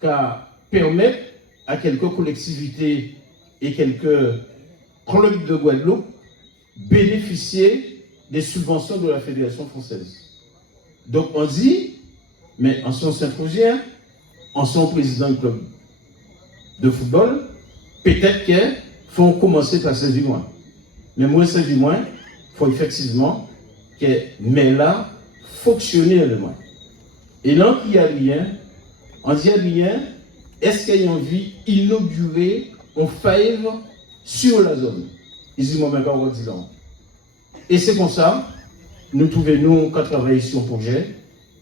qui permet à quelques collectivités et quelques clubs de Guadeloupe bénéficier des subventions de la Fédération française. Donc on dit, mais en son Saint-Rosien, en son président du club de football, peut-être qu'il faut commencer par ces mois. Mais moi, ces mois, il faut effectivement que mais là, fonctionner le moins. Et là, il y a rien, on dit rien, est-ce qu'il y a envie d'inaugurer un five sur la zone? Ils disent, moi, on va dire. Et c'est comme ça, nous trouvons, nous, quand travaillons sur un projet,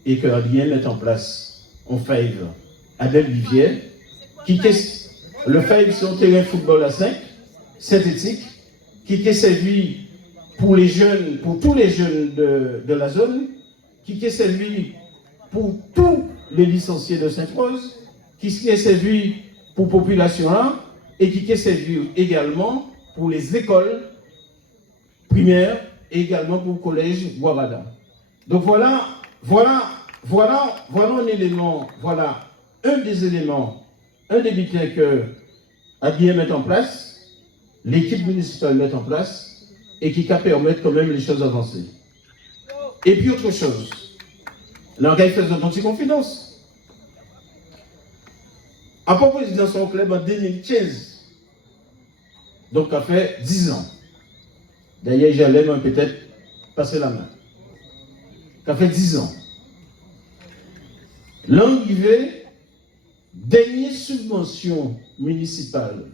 et que rien met en place un five à Belle-Rivière, le five, c'est un terrain football à 5, synthétique, qui est servi pour les jeunes, pour tous les jeunes de la zone, qui est servi pour tous les licenciés de Sainte-Rose, qui est servi pour la population là, et qui est servi également pour les écoles primaires et également pour le collège Guavada. Donc voilà un élément, voilà un des éléments, un des bulletins que Adrien met en place, l'équipe municipale met en place, et qui permettre quand même les choses avancer. Et puis autre chose, là, il fait une petite confidence. À propos de son club en 2015, donc ça fait 10 ans. D'ailleurs, j'allais peut-être passer la main. Ça fait 10 ans. L'arrivée, dernière subvention municipale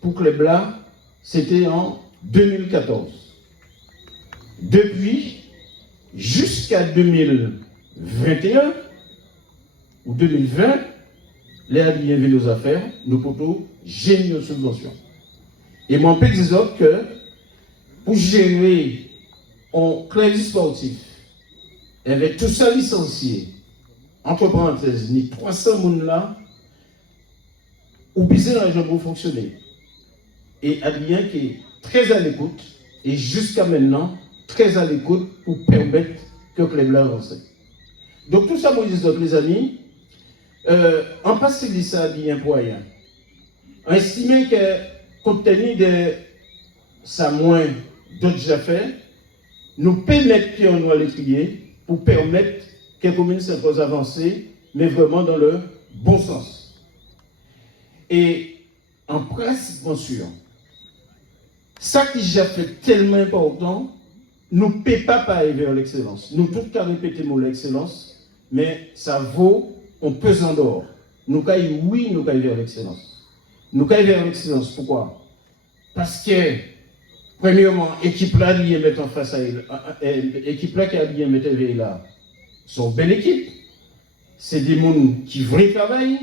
pour club là, c'était en 2014. Depuis, jusqu'à 2021 ou 2020, les alliés nos affaires, nous pouvons gérer nos subventions. Et mon petit disant que pour gérer un club sportif, avec tout ça licencié, entre parenthèses, ni 300 personnes là, ou bien l'argent pour fonctionner. Et Adrien qui est très à l'écoute, et jusqu'à maintenant, très à l'écoute pour permettre que le club avance. Donc tout ça, moi, je dis, les amis, en passant de ça bien pour rien. On estime que, compte tenu de sa moins d'autres affaires, nous permettons qu'on doit l'étrier pour permettre que la commune s'impose avancer, mais vraiment dans le bon sens. Et en principe, bien sûr, ça qui j'ai fait tellement important, nous ne pouvons pas aller vers l'excellence. Nous tous qu'à répéter mon l'excellence, mais ça vaut un pesant d'or. Nous caillons oui, nous caillons vers l'excellence. Nous caillons vers l'excellence. Pourquoi? Parce que Premièrement, l'équipe là, qui est en face à elle, l'équipe là qui a bien mettre là, sont belle équipe. C'est des gens qui veulent travailler,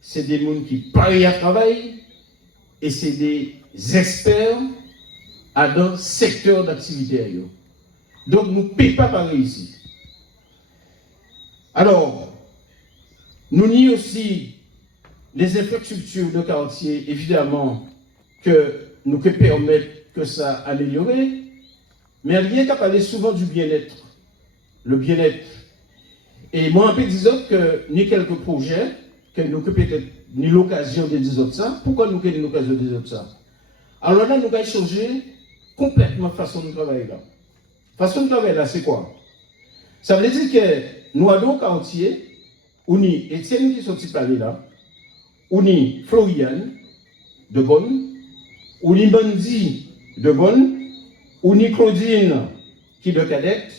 c'est des gens qui parlent à travail, et c'est des experts dans le secteur d'activité. Donc, nous ne payons pas pareil ici. Alors, nous avons aussi les infrastructures de quartier, évidemment, que nous pouvons permettre que ça améliore, mais rien qu'à parler souvent du bien-être. Le bien-être. Et moi, un peu disons que ni quelques projets, que nous avons peut-être ni l'occasion de dire ça. Pourquoi nous avons l'occasion de dire ça? Alors là, nous avons changé complètement la façon de travailler là. Façon de travailler là, c'est quoi? Ça veut dire que nous avons un quartier, où ni Étienne qui sont parler là, où ni Florian de Bonne, où ni Bandi de Bonne, où ni Claudine qui de Cadette,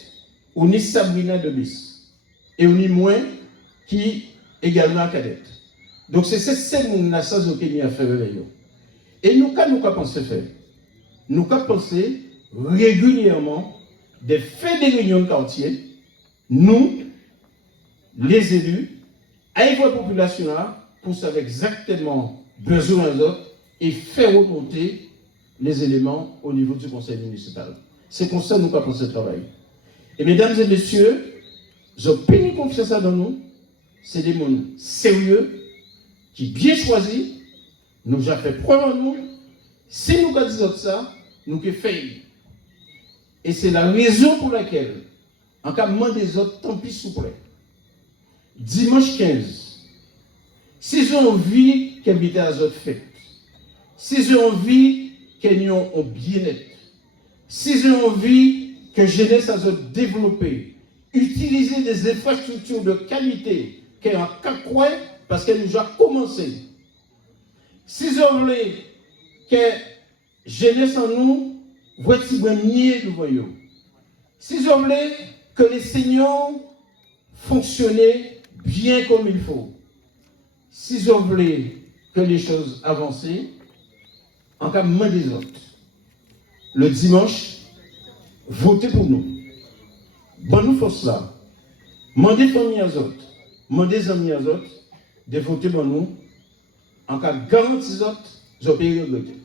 où ni Sabrina de Bis, et où ni moi qui également Cadette. Donc c'est ces gens-là sans aucun à faire. Et nous, quand nous pensons faire, nous pensons régulièrement de faire des réunions de quartier, nous, les élus, avec la population là, pour savoir exactement besoin des autres et faire remonter les éléments au niveau du conseil municipal. C'est comme ça que nous pensons travailler. Et mesdames et messieurs, je peux confiance dans nous, c'est des gens sérieux, qui bien choisis, nous avons fait preuve en nous. Si nous disons ça, nous pouvons faire. Et c'est la raison pour laquelle, en cas de des autres, tant pis s'il vous plaît. Dimanche 15, si j'ai envie qu'habiter à autres fêtes, si j'ai envie qu'ils aient un bien-être, si j'ai envie que jeunesse à autres développer, utiliser des infrastructures de qualité, qui est en cas parce qu'elle nous a commencé. Si je voulais que jeunesse en nous, voici mieux nous voyons. Si je voulais que les seniors fonctionnaient bien comme il faut. Si je voulais que les choses avancent, en cas de des autres, le dimanche, votez pour nous. Bonne nous force là. Mandez famille aux autres, mandez amis aux autres, de voter pour nous. En cas de garantie aux autres, je peux regretter.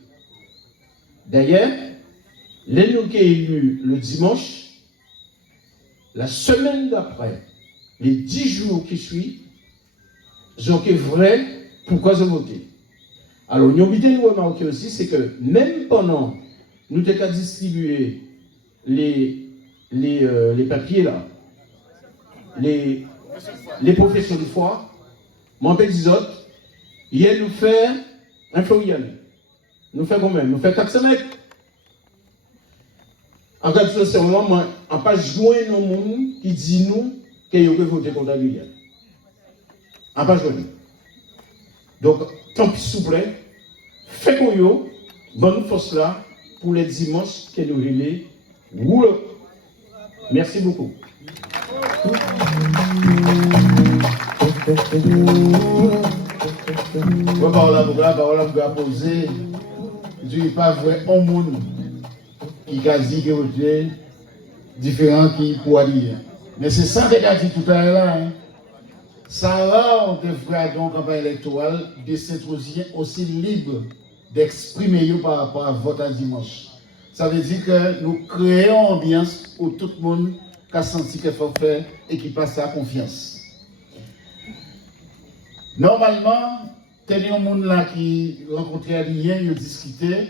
D'ailleurs, les nous qui sont élus le dimanche, la semaine d'après, les 10 jours qui suivent, sont vrai pourquoi je vote. Alors, nous avons remarqué aussi, c'est que même pendant nous avons distribué les papiers là, les professeurs de foi, mon petit autres, hier nous fait un Florian. Nous fait combien? Nous fait 400 mètres. En cas de ce moment, on n'a pas joué dans le monde qui dit nous qu'il faut voter contre lui. On n'a pas joué. Donc, tant pis s'il vous plaît, faites pour vous, bonne force là, pour les dimanches que nous relais. Merci beaucoup. La parole va poser. Je ne dis pas vrai au monde qui a dit que vous êtes différent qui pourra dire. Mais c'est ça que a dit tout à l'heure. Hein. Ça rend des frères donc en campagne électorale des citoyens aussi libres d'exprimer par rapport à vote à dimanche. Ça veut dire que nous créons une ambiance où tout le monde a senti qu'il faut faire et qui passe à confiance. Normalement, il y a des gens là qui rencontraient à lien, ils discutaient,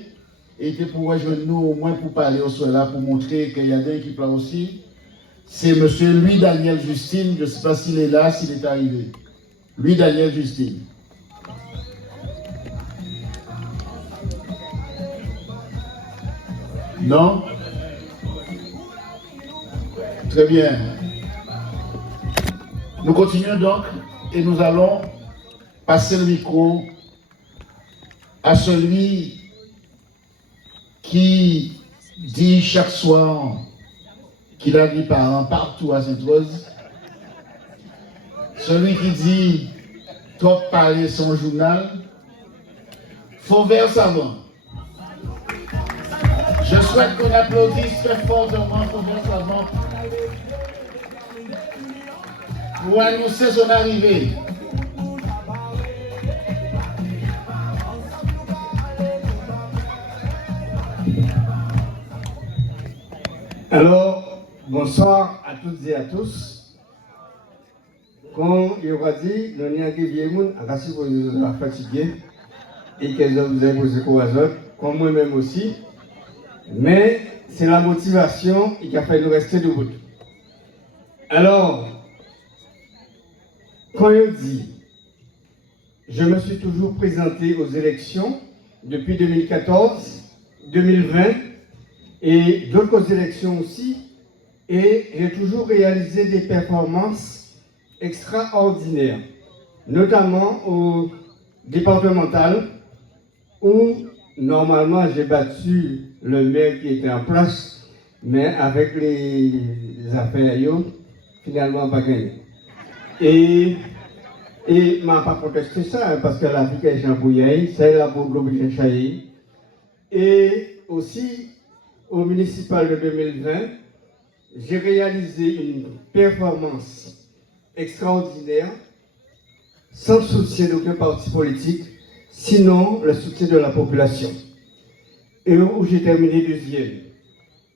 et était pour rejoindre nous au moins pour parler au soir là, pour montrer qu'il y a des équipes là aussi. C'est M. Louis Daniel Justine, je ne sais pas s'il est là, s'il est arrivé. Louis Daniel Justine. Non? Très bien. Nous continuons donc et nous allons passer le micro à celui qui dit chaque soir qu'il a des parents partout à Sainte-Rose. Celui qui dit trop parler son journal. Faut vers savant. Je souhaite qu'on applaudisse très fortement, conversalement, pour annoncer son arrivée. Alors, bonsoir à toutes et à tous. Comme il aura dit, nous avons des gens qui sont fatigués et que vous avez posé pour les autres, comme moi-même aussi. Mais c'est la motivation qui a fait nous rester debout. Alors, quand il dit, je me suis toujours présenté aux élections depuis 2014, 2020 et d'autres élections aussi, et j'ai toujours réalisé des performances extraordinaires, notamment au départemental, où normalement j'ai battu le maire qui était en place, mais avec les affaires, finalement pas gagné. Et je n'ai pas contesté ça, parce que la vie est Jean Bouillay, c'est la bourgogne de Chaillé. Et aussi, au municipal de 2020, j'ai réalisé une performance extraordinaire, sans soutien d'aucun parti politique, sinon le soutien de la population. Et où j'ai terminé deuxième.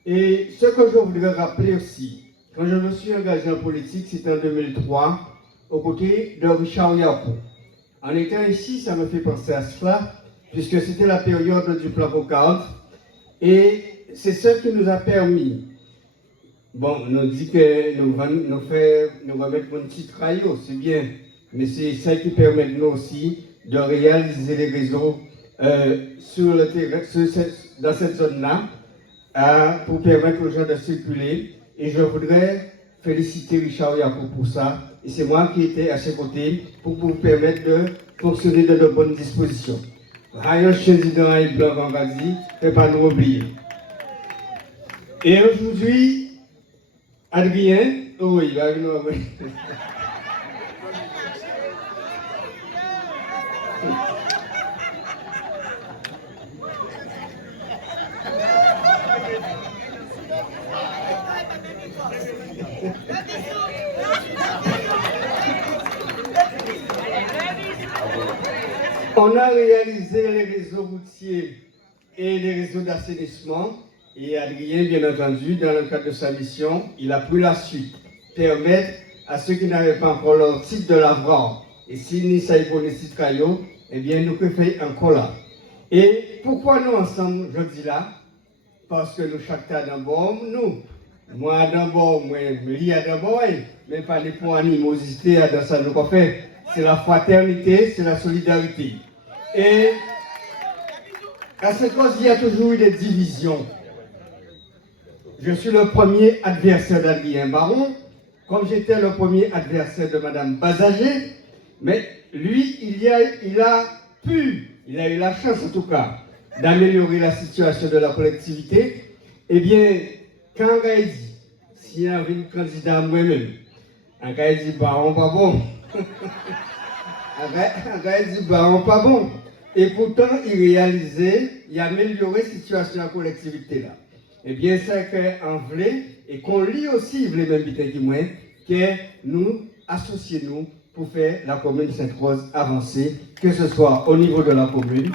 Et ce que je voudrais rappeler aussi, quand je me suis engagé en politique, c'était en 2003, aux côtés de Richard Yapou. En étant ici, ça me fait penser à cela, puisque c'était la période du plan Cocard. Et c'est ce qui nous a permis. Bon, nous dit que nous remettre mon petit traillot, c'est bien, mais c'est ça qui permet nous aussi de réaliser les réseaux sur le terrain, dans cette zone-là, pour permettre aux gens de circuler. Et je voudrais féliciter Richard Yapou pour ça. Et c'est moi qui étais à ses côtés pour vous permettre de fonctionner dans de bonnes dispositions. Rien chez le blanc, on va dire, ne pas nous oublier. Et aujourd'hui, Adrien, oui, il va venir. On a réalisé les réseaux routiers et les réseaux d'assainissement. Et Adrien, bien entendu, dans le cadre de sa mission, il a pris la suite, permettre à ceux qui n'avaient pas encore leur titre de l'avoir. Et s'ils n'y savent pas les titres, eh bien, nous pouvons faire encore là. Et pourquoi nous ensemble, je dis là? Parce que nous, chaque tas d'abord, nous, moi d'abord, moi, Lia d'abord, mais pas les points animosité dans ça, nous qu'on fait. C'est la fraternité, c'est la solidarité. Et à cette cause, il y a toujours eu des divisions. Je suis le premier adversaire d'Adrien Baron, comme j'étais le premier adversaire de Madame Bazager, mais lui, il a eu la chance en tout cas, d'améliorer la situation de la collectivité. Eh bien, quand on dit, s'il y avait un candidat moi-même, on dit Baron pas bon. On dit Baron pas bon. Et pourtant, il réalisait, il améliorait la situation de la collectivité là. Eh bien, c'est qu'on voulait, et qu'on lit aussi, il voulait même dire que nous associons pour faire la commune Sainte-Rose avancer, que ce soit au niveau de la commune,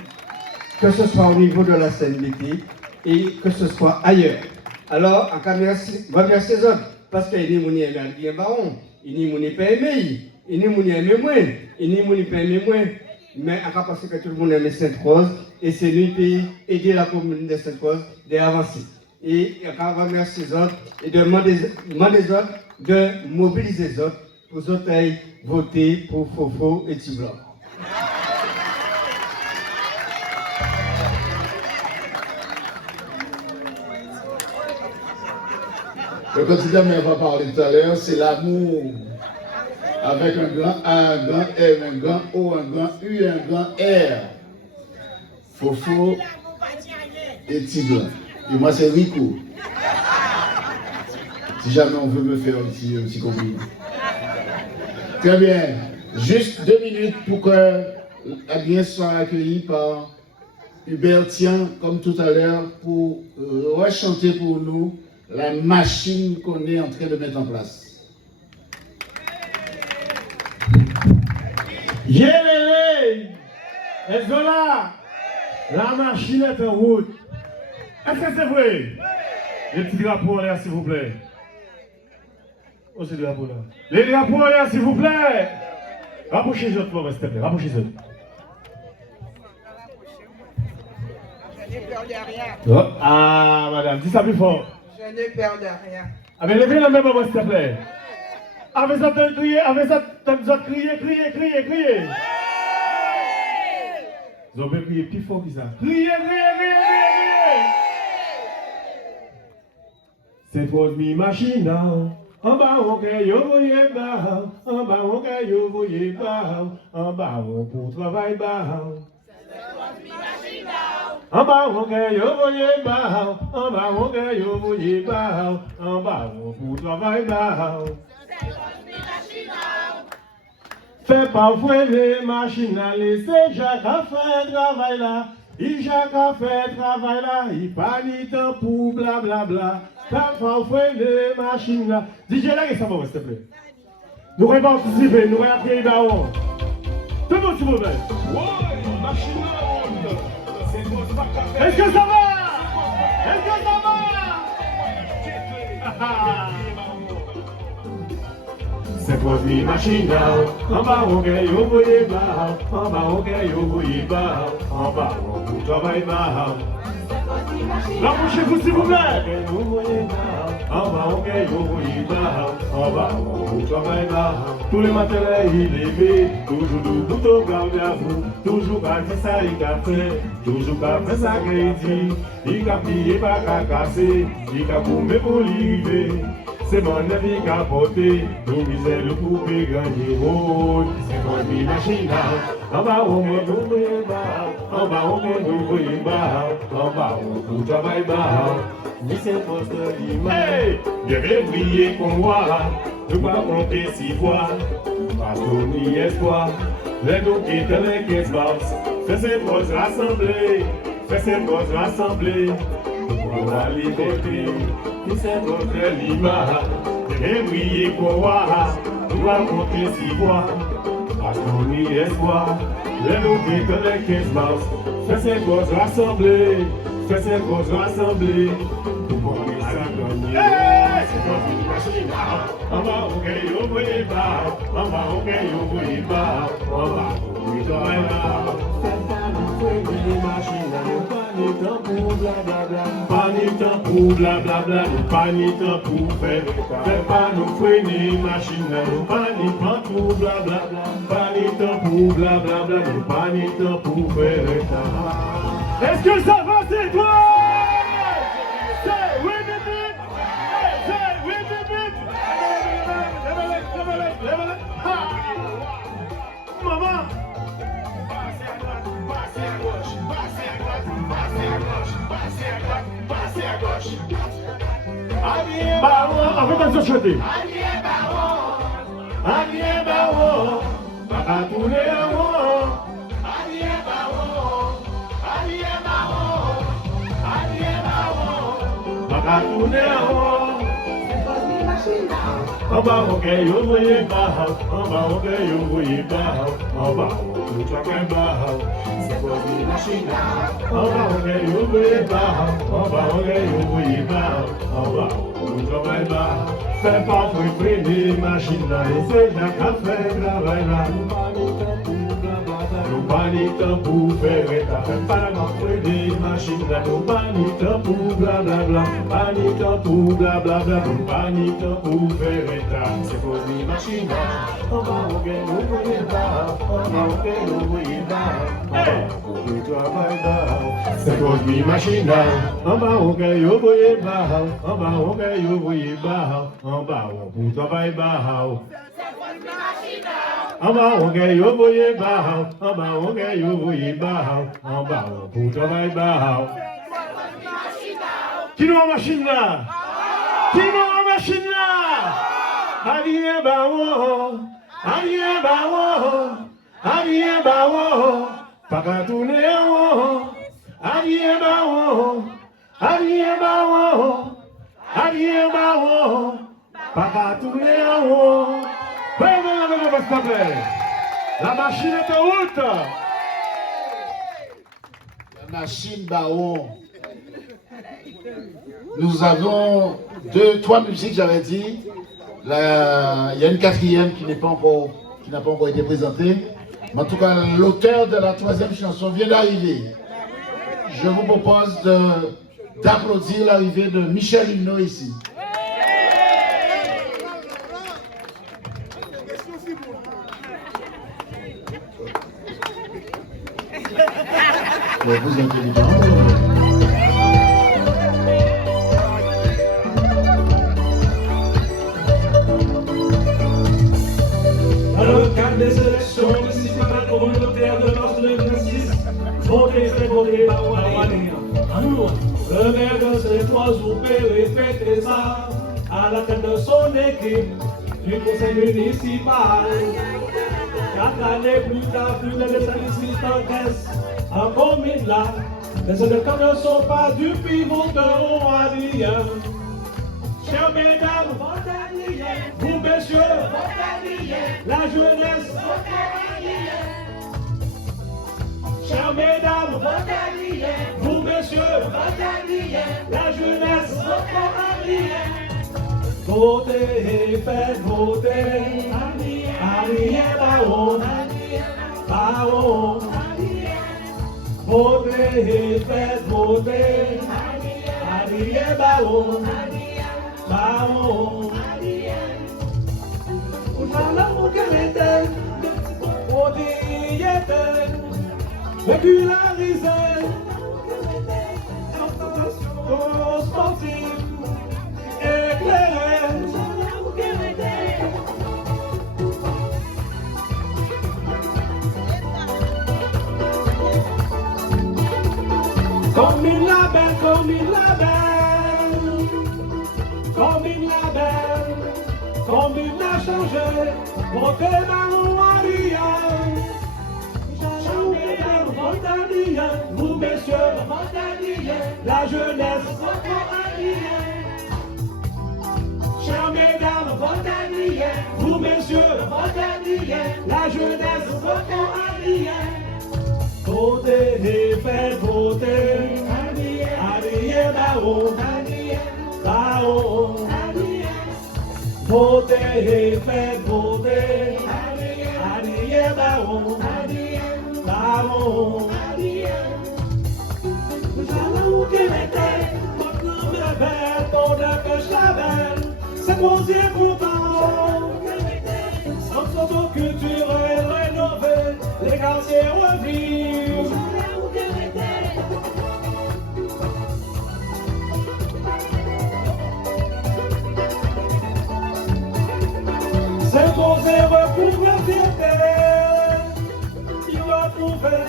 que ce soit au niveau de la CNBT, et que ce soit ailleurs. Alors, en cas de remercier les autres, parce qu'il y a des gens qui aiment bien Baron, il y a des gens qui pas aimé, il y a des gens qui aiment moins, il y a des gens qui pas aimé moins. Mais on pense que tout le monde aime Sainte-Rose, et c'est lui qui aider la commune de Sainte-Rose d'avancer. Et on remercie les autres et demander aux autres de mobiliser les autres pour les autres voter pour Fofo et Tiblan. Le candidat va parler tout à l'heure, c'est l'amour avec un grand A, un grand M, un grand O, un grand U, un grand R. Fofo et Tiblan. Et moi, c'est Rico. Si jamais on veut me faire un petit compliment. Très bien. Juste 2 minutes pour que Adrien soit accueilli par Hubert tient, comme tout à l'heure, pour rechanter pour nous la machine qu'on est en train de mettre en place. Yélélé! Ezola! La machine est en route. Est-ce que c'est vrai? Les petits drapeaux en l'air, s'il vous plaît. Oh, c'est le drapeau là. Les drapeaux en l'air, s'il vous plaît. Rapprochez-vous, s'il te plaît. Rapprochez-vous. Je n'ai peur de rien. Oh. Ah, madame, dis ça plus fort. Je n'ai peur de rien. Ah, mais levez la main, maman, s'il te plaît. Avec ça, crier, avec ça, crier. Vous avez crié plus fort que ça. Criez. C'est pour mi machine. En bas, on gagne, yo voyez bas. En bas, on gagne, yo voyez bas. En bas, on pour travail bas. En bas, on gagne, yo voyez bas. En bas, on gagne, yo voyez bas. En bas, on pour travail bas. Fais pas les machines à laisser, Jacques a fait travail là. Jacques a fait travail là, il pas ni temps pour blablabla. Fais pas les machines là. DJ là, ça va, s'il te plaît. Nous allons participer, nous allons appeler les barons. Tout le monde, s'il vous plaît. Machine là, est-ce que ça va? Est-ce que ça va? C'est pour mi machine en bas on gagne au voyez bas, en bas on gagne au voyez bas, en bas on pour travail bas. Rapprochez-vous s'il vous plaît. En bas on gagne au voyez bas, en bas on pour travail bas. Tous les matins il est levé, toujours debout au garde à vous, toujours qu'à dire ça il a fait, toujours qu'à faire ça qu'il dit, il a plié pas qu'à casser, il a boumé pour l'arriver. C'est mon avis qui a porté, nous misons le coupé gagner haut. C'est mon machine, en bas on me voyez bas, en bas on me voyez bas, en bas on peut travailler bas. Ni c'est poste l'image. Hey! Bien briller qu'on voit, nous pas compter 6 fois, parce qu'on y espoir. Les nous qui étaient les 15 mars, fais ces postes rassemblés, fais ces postes rassemblés. Pour la liberté, qui c'est votre l'image. Et briller pour voir, nous va compter 6 fois, parce qu'on y espoir. Les nous qui étaient les 15 mars, fais ces postes rassemblés, fais ces postes rassemblés. Pour les gagner, c'est votre machine. En bas, on gagne au voyez bas, en bas, on gagne au voyez bas, en bas, on travaille là. Pas ni temps pour blablabla, pas ni temps pour faire l'état. Fais pas nous freiner machine, pas ni temps pour blablabla, pas ni temps pour blablabla, pas ni temps pour faire l'état. Est-ce que ça va, c'est toi? C'est oui, bébé! C'est oui, bébé! Lève-le! Maman! Avec un société. Allié Baron, pas tourner en haut. Allié Baron, pas tourner en haut. En bas, on gagne au voyez bas, en bas, on gagne au voyez bas, en bas, on travaille bas. C'est pour une machine. En bas, on gagne au voyez bas, en bas, on gagne au voyez bas, en bas, on travaille bas. Fais pas freiner machine là, et c'est la café travail là. Nous pas ni temps pour faire état, fais pas la freiner machine là. Nous pas ni temps pour blablabla, pas ni temps pour blablabla, nous pas ni temps pour faire état. C'est pour une machine là, on va au gain, on voyez bas, on va au gain, on voyez bas, on va travailler bas. C'est pour une machine là, on va au gain, on voyez bas, on va au gain, on voyez bas, on va au travailler bas. En bas, on gagne au voyez bas, en bas, on gagne au voyez bas, en bas, on travaille bas. Qui nous en machine là? Qui nous en machine là? Allié baron, allié baron, allié baron, pas qu'à tourner en haut. Adrien Baron, Adrien Baron, Adrien Baron, papa tourner en haut. Venez, s'il te plaît. La machine est en route. La machine Baron. Nous avons 3 musiques, j'avais dit. Il y a une 4e qui n'a pas encore été présentée. Mais en tout cas, l'auteur de la 3e chanson vient d'arriver. Je vous propose d'applaudir l'arrivée de Michel Hino ici. Vous intelligent. Dans le cadre des élections municipales communautaires de mars 2026, votez, Baron Adrien. Le maire de ces 3 jours peut répéter ça à la tête de son équipe du conseil municipal. 4 années plus tard, plus de statistiques en caisse en commune là. Les électeurs ne sont pas du voteront Adrien. Chers mesdames, vous messieurs, la jeunesse, chers mesdames, vous messieurs, la jeunesse, votez, faites voter, Adrien Baron, Baron, votez, faites voter, Adrien Baron, Baron. Régulariser sportive éclairée. Comme une label, comme une label, comme une label, comme une a changé, votez Baron Adrien. Vous messieurs, la jeunesse, chers mesdames, vous messieurs, la jeunesse, votez, faites voter, Adrien Baron, Baron, votez, faites voter, Adrien Baron, Baron. C'est mon Dieu content. Centre culturel rénové, les quartiers revivent. C'est mon Dieu recouvre la fierté. Il doit trouver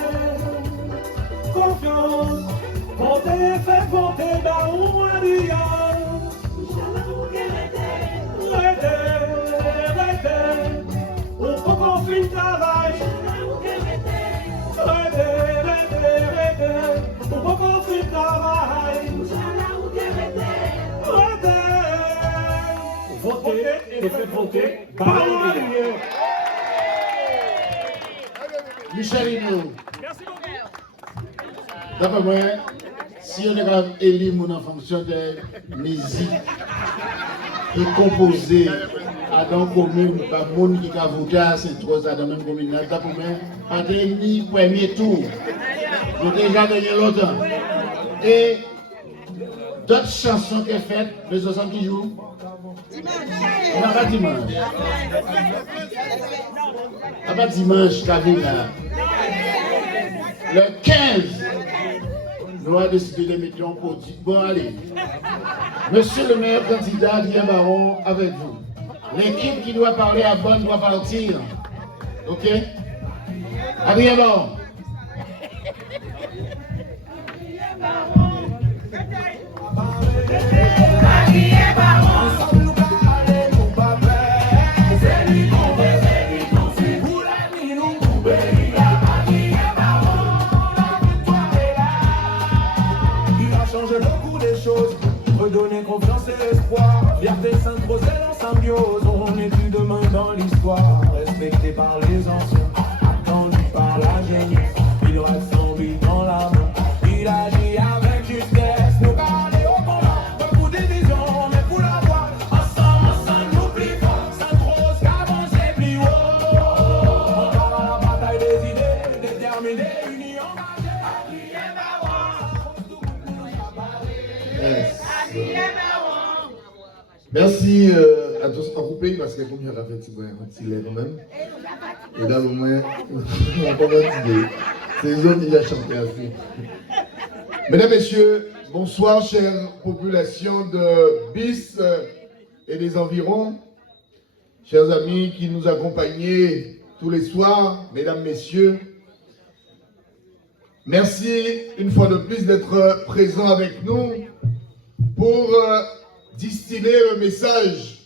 confiance. Votez, faites voter Baron Adrien. Pour qu'on finisse le travail. Pour qu'on finisse le travail. Votez et faites voter Baron Adrien. Michel Hino. Merci beaucoup. D'après moi, si on est élu en fonction de musique et composé à dans la commune, par le monde qui a voté à Saint-Rose dans la même commune, d'après moi, pas ni premier tour. Nous avons déjà gagné longtemps. Et d'autres chansons qui sont faites, les autres qui jouent. On n'a pas dimanche. On n'a pas dimanche, la ville là. Le 15, nous avons décidé de mettre en politique. Bon, allez. Monsieur le maire candidat, Adrien Baron, avec vous. L'équipe qui doit parler à Bonne doit partir. Ok? Adrien Baron. Adrien Baron. grandiose, on est plus demain dans l'histoire, respecté par les anciens, attendu par la jeunesse, il reste son vie dans la main, il agit avec justesse, nous garder au combat, pas pour division, mais pour la voix, ensemble, nous plus fort, sans trop s'avancer plus haut, on part à la bataille des idées, déterminés, unis, engagés, Merci à tous en coupé parce que comme il y a fait un petit lait quand même. Et là au moins, on n'a pas d'idée. C'est les autres qui ont chanté assez. Mesdames, Messieurs, bonsoir chère population de Bis et des environs. Chers amis qui nous accompagnez tous les soirs, mesdames, messieurs. Merci une fois de plus d'être présents avec nous pour distiller le message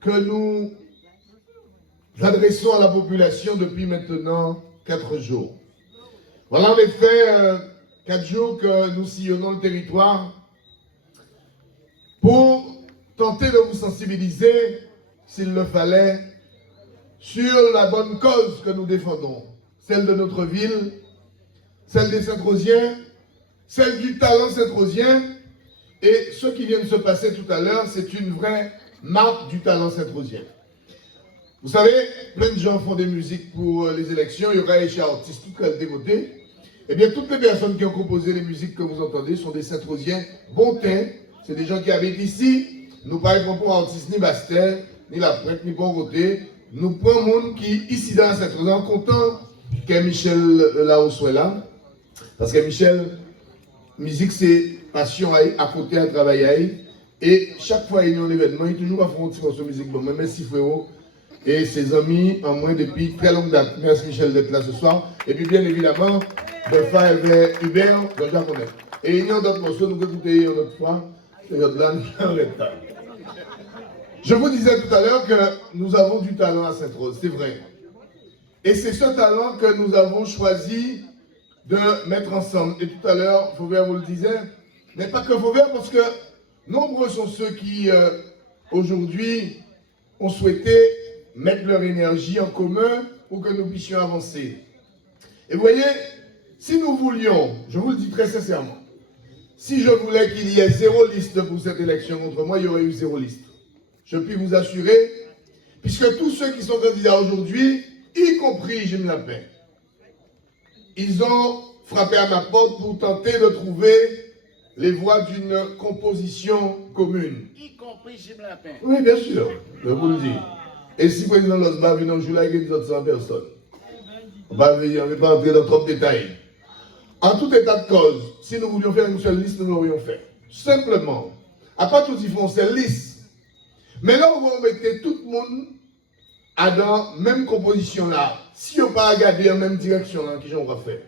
que nous adressons à la population depuis maintenant 4 jours. Voilà en effet 4 jours que nous sillonnons le territoire pour tenter de vous sensibiliser, s'il le fallait, sur la bonne cause que nous défendons, celle de notre ville, celle des Saint-Rosiens, celle du talent Saint-Rosien. Et ce qui vient de se passer tout à l'heure, c'est une vraie marque du talent Saint-Rosien. Vous savez, plein de gens font des musiques pour les élections, il y aura des artistes, toutes qualités votées. Eh bien, toutes les personnes qui ont composé les musiques que vous entendez sont des Saint-Rosiens bon teint. C'est des gens qui habitent ici. Nous ne parlons pas artistes ni Bastère, ni la prête, ni bon côté. Nous prenons monde qui, ici dans Saint-Rosien, content que Michel là soit là. Parce que Michel, musique c'est passion à côté, à travailler. Et chaque fois qu'il y a un événement, il est toujours à faire un petit morceau de musique. Bon, merci frérot et ses amis, en moins depuis très longue date. Merci Michel d'être là ce soir. Et puis bien évidemment, de faire Hubert, de Jean Connaît. Et il y a d'autres morceaux, nous écouter une autre fois. C'est notre là, je vous disais tout à l'heure que nous avons du talent à Sainte-Rose, c'est vrai. Et c'est ce talent que nous avons choisi de mettre ensemble. Et tout à l'heure, Fauvert vous le disait, mais pas que Fauvert, parce que nombreux sont ceux qui, aujourd'hui, ont souhaité mettre leur énergie en commun pour que nous puissions avancer. Et vous voyez, si nous voulions, je vous le dis très sincèrement, si je voulais qu'il y ait 0 liste pour cette élection contre moi, il y aurait eu 0 liste. Je puis vous assurer, puisque tous ceux qui sont candidats aujourd'hui, y compris Jim Lapin, ils ont frappé à ma porte pour tenter de trouver les voies d'une composition commune. Y compris Jim Lapin. Oui, bien sûr, je vous le dis. Et si le président Losba vient en jouer avec les autres 100 personnes, on ne va pas entrer dans trop de détails. En tout état de cause, si nous voulions faire une seule liste, nous l'aurions fait. Simplement, à part tout, ils font cette liste. Mais là, on va mettre tout le monde à dans la même composition là. Si on ne pas regarder en même direction là, qui on va faire.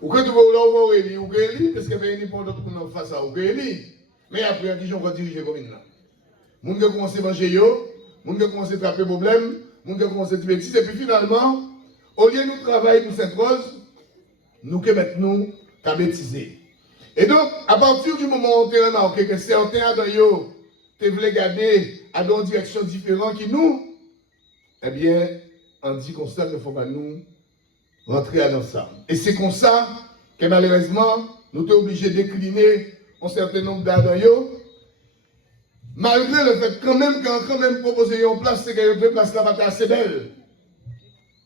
Ou quand tu vas là, on va élire, ou élire, parce qu'il n'y a pas d'autre qu'on en face à ou élire. Mais après, qui on va diriger comme ça. Moun qui commence à manger yo, moun qui commence à trapper problème, moun qui commence à faire bêtises, et puis finalement, au lieu de nous travailler pour Sainte-Rose, nous que maintenant, qu'à bêtiser. Et donc, à partir du moment où on a remarqué que certains dans yo, te voulez garder à deux directions différentes qui nous, eh bien, on dit comme ça qu'il ne faut pas nous rentrer dans ça. Et c'est comme ça que malheureusement, nous sommes obligés de décliner un certain nombre d'adans. Malgré le fait quand même proposer une place, c'est que la place là va assez belle.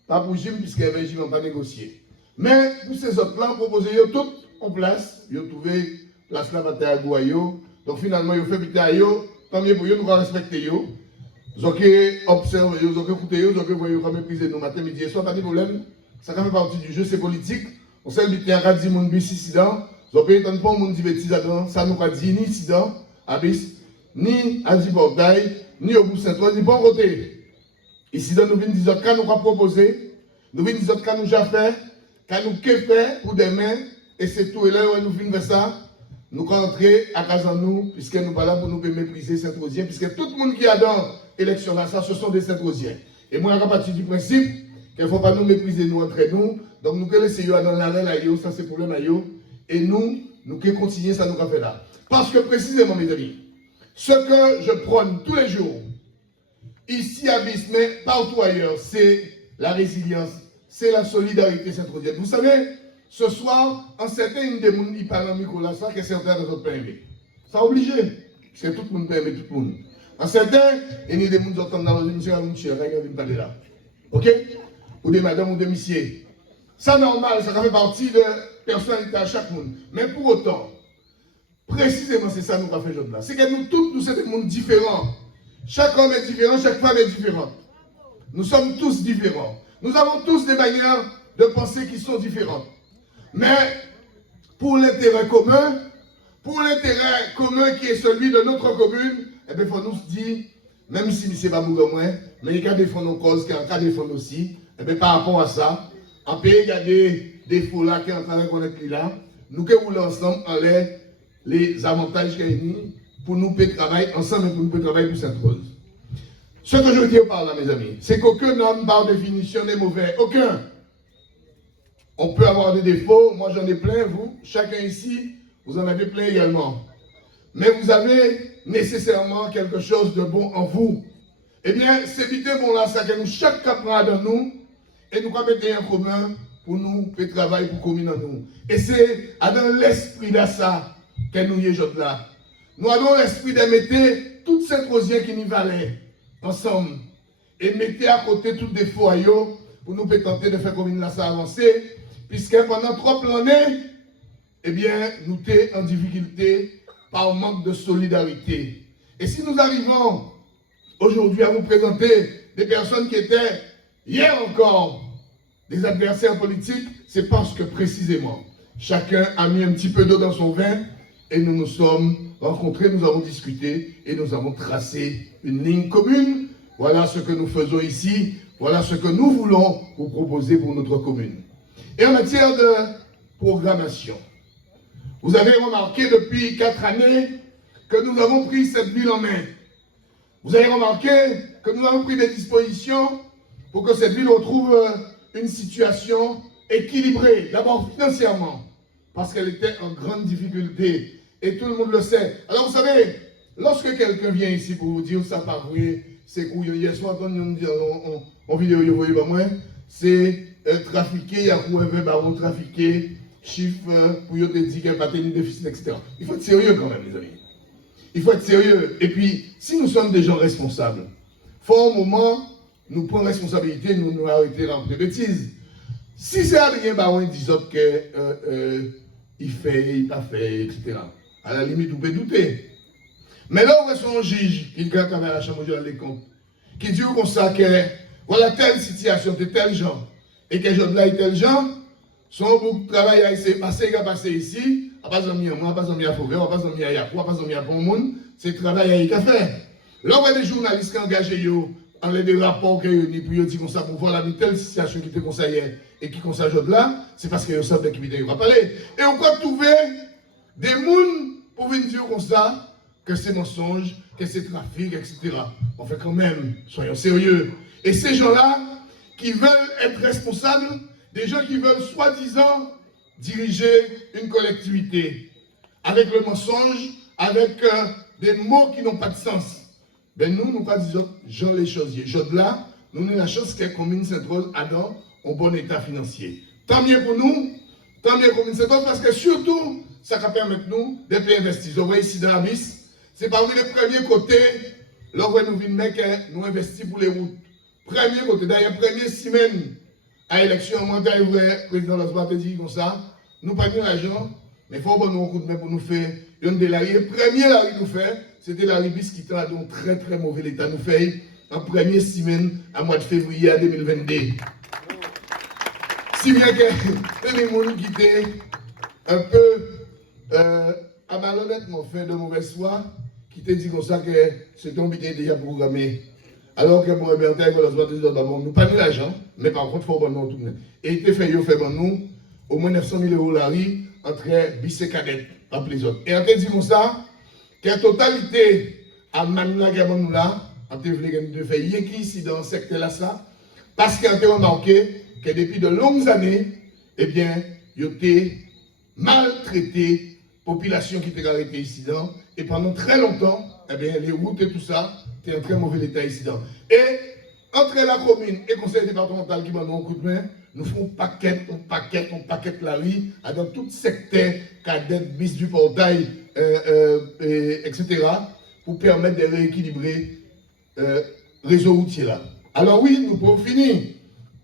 Pas pour Jim, puisque Jim n'a pas négocié. Mais pour ces autres plans, proposer tout en place, ils ont trouvé place là va à Gouayo. Donc finalement, ils ont fait biter à eux. Tant mieux pour eux, nous allons respecter eux. Ils ont observé, ils ont écouté, ils ont voyé comment mépriser nos matin, midi et soir, pas de problème. Ça fait partie du jeu, c'est politique. On sait biter à Radzi moun bis ici dans. Ils ont payé tant de pas moun dit bêtises là-dedans. Ça nous a dit ni ici dans, à bis, ni à Dibordaï, ni au bout Saint-Ouen, ni bon côté. Ici dans nous venons dire qu'à nous proposer, nous venons dire qu'à nous déjà fait, qu'à nous qu'est fait pour demain, et c'est tout. Et là, nous venons faire ça. Nous rentrer à casa nous, puisque nous sommes pas là pour nous mépriser Saint-Rosien, puisque tout le monde qui a dans l'élection là, ça, ce sont des Saint-Rosiens. Et moi, à partir du principe qu'il ne faut pas nous mépriser nous entre nous, donc nous laissons dans l'arène là, ça c'est problème à eux, et nous continuer ça nous fait là. Parce que précisément, mes amis, Ce que je prône tous les jours, ici à Bis, mais partout ailleurs, c'est la résilience, c'est la solidarité saint-rodienne. Vous savez, ce soir, en certains, une des gens, ils parlent en micro là, ça que certains d'autres peuvent aimer. C'est obligé, parce que tout le monde peut aimer tout le monde. En certains, il y a des gens qui entendent dans le monsieur, qui viennent parler là. Ok? Ou des madames ou des messieurs. Ça, normal, ça fait partie de la personnalité à chaque monde. Mais pour autant, précisément, c'est ça que nous avons fait aujourd'hui là. C'est que nous tous, nous sommes des mondes différents. Chaque homme est différent, chaque femme est différente. Nous sommes tous différents. Nous avons tous des manières de penser qui sont différentes. Mais pour l'intérêt commun qui est celui de notre commune, eh bien, il faut nous dire, même si c'est pas beaucoup moins, mais il y a des fonds nos causes qui ont des fonds aussi, eh bien, par rapport à ça, en pays, il y a des défauts là qui sont en train de reconnaître là, nous qui voulons ensemble en les avantages qu'il y a pour nous travailler ensemble et pour nous travailler pour cette cause. Ce que je veux dire par là, mes amis, c'est qu'aucun homme, par définition, n'est mauvais. Aucun. On peut avoir des défauts. Moi, j'en ai plein, vous. Chacun ici, vous en avez plein également. Mais vous avez nécessairement quelque chose de bon en vous. Eh bien, c'est vite bon là, ça que nous, chaque camarade dans nous, et nous mettons en commun pour nous faire travailler pour commune en nous. Et c'est dans l'esprit de ça que nous y sommes là. Nous avons l'esprit de mettre toutes ces rosiers qui nous valaient ensemble et mettez à côté tous les défauts pour nous tenter de faire commune là ça avancer, puisque pendant 3 années, eh bien, nous sommes en difficulté par manque de solidarité. Et si nous arrivons aujourd'hui à vous présenter des personnes qui étaient hier encore des adversaires politiques, c'est parce que précisément, chacun a mis un petit peu d'eau dans son vin et nous nous sommes rencontrés, nous avons discuté et nous avons tracé une ligne commune. Voilà ce que nous faisons ici, voilà ce que nous voulons vous proposer pour notre commune. Et en matière de programmation, vous avez remarqué depuis 4 années que nous avons pris cette ville en main. Vous avez remarqué que nous avons pris des dispositions pour que cette ville retrouve une situation équilibrée, d'abord financièrement, parce qu'elle était en grande difficulté. Et tout le monde le sait. Alors vous savez, lorsque quelqu'un vient ici pour vous dire ça pas vrai, c'est couillon, hier soir, on nous dit en vidéo, vous voyez pas moi, c'est trafiquer, il y a quoi, baron trafiquer, chiffre, pour te dire qu'il n'y a pas de déficit, etc. Il faut être sérieux quand même, les amis. Il faut être sérieux. Et puis, si nous sommes des gens responsables, il faut un moment, nous prendre responsabilité, nous arrêter de bêtises. Si c'est Adrien Baron qui dit qu'il fait, il n'a pas fait, etc. À la limite, vous pouvez douter. Mais là, où est son juge qui regarde à la chambre de comptes, qui dit comme ça que voilà telle situation de tel genre, et que je là et tel genre, son beaucoup de travail a essayé passer, il a passé ici, à pas mis à moi, à pas mis à Fauvert, à pas mis à Yakou, à pas mis à Bon Monde, c'est le travail à faire. Là, où est des journalistes qui ont engagé, en les des rapports qui ont réunis, pour dire comme ça, pour voir la telle situation qui était conseillère et qui conseille là, c'est parce qu'ils savent qui va parler. Et on peut trouver des gens pour venir dire comme ça, que c'est mensonge, que c'est trafic, etc. On fait quand même, soyons sérieux. Et ces gens-là, qui veulent être responsables, des gens qui veulent soi-disant diriger une collectivité, avec le mensonge, avec des mots qui n'ont pas de sens. Ben nous pas disons, Jean les chosiers. Là, nous avons la chance que la commune Sainte-Rose a dans un bon état financier. Tant mieux pour nous, tant mieux pour commune Sainte-Rose, parce que surtout, ça va permettre nous de bien investir. Vous voyez ici dans l'Abysse, c'est parmi les premiers côtés, là où nous venons nous investir pour les routes. Premier côté, d'ailleurs, première semaine à l'élection, moi, le président de la Soirée dit comme ça, nous pas mis l'argent, mais il faut nous un coup de main pour nous faire une des larries. Le premier larry nous fait, c'était la Ribis qui était dans très très mauvais état. Nous fait en première semaine, à mois de février 2022. Si bien que les gens qui étaient un peu à malhonnêtement fait de mauvaise foi, qui te dit comme ça que c'est un budget déjà programmé. Alors que bon, nous pas mis l'argent, mais par contre, il faut bon tout. Et il te fait nous au moins 900 000 € la rue entre bis et cadet, pas les autres. Et on te dit comme ça, que la totalité à Manila nous là, on te voulait de faire rien qui ici dans ce secteur là ça, parce qu'on a remarqué que depuis de longues années, eh bien, ils ont été maltraités population qui était arrêtée ici dedans. Et pendant très longtemps, eh bien, les routes et tout ça, c'était en très mauvais état ici dedans. Et entre la commune et le conseil départemental qui m'en un coup de main, nous faisons on paquette la rue, dans tout secteur, cadette, bis du portail, etc., pour permettre de rééquilibrer le réseau routier là. Alors oui, nous pouvons finir.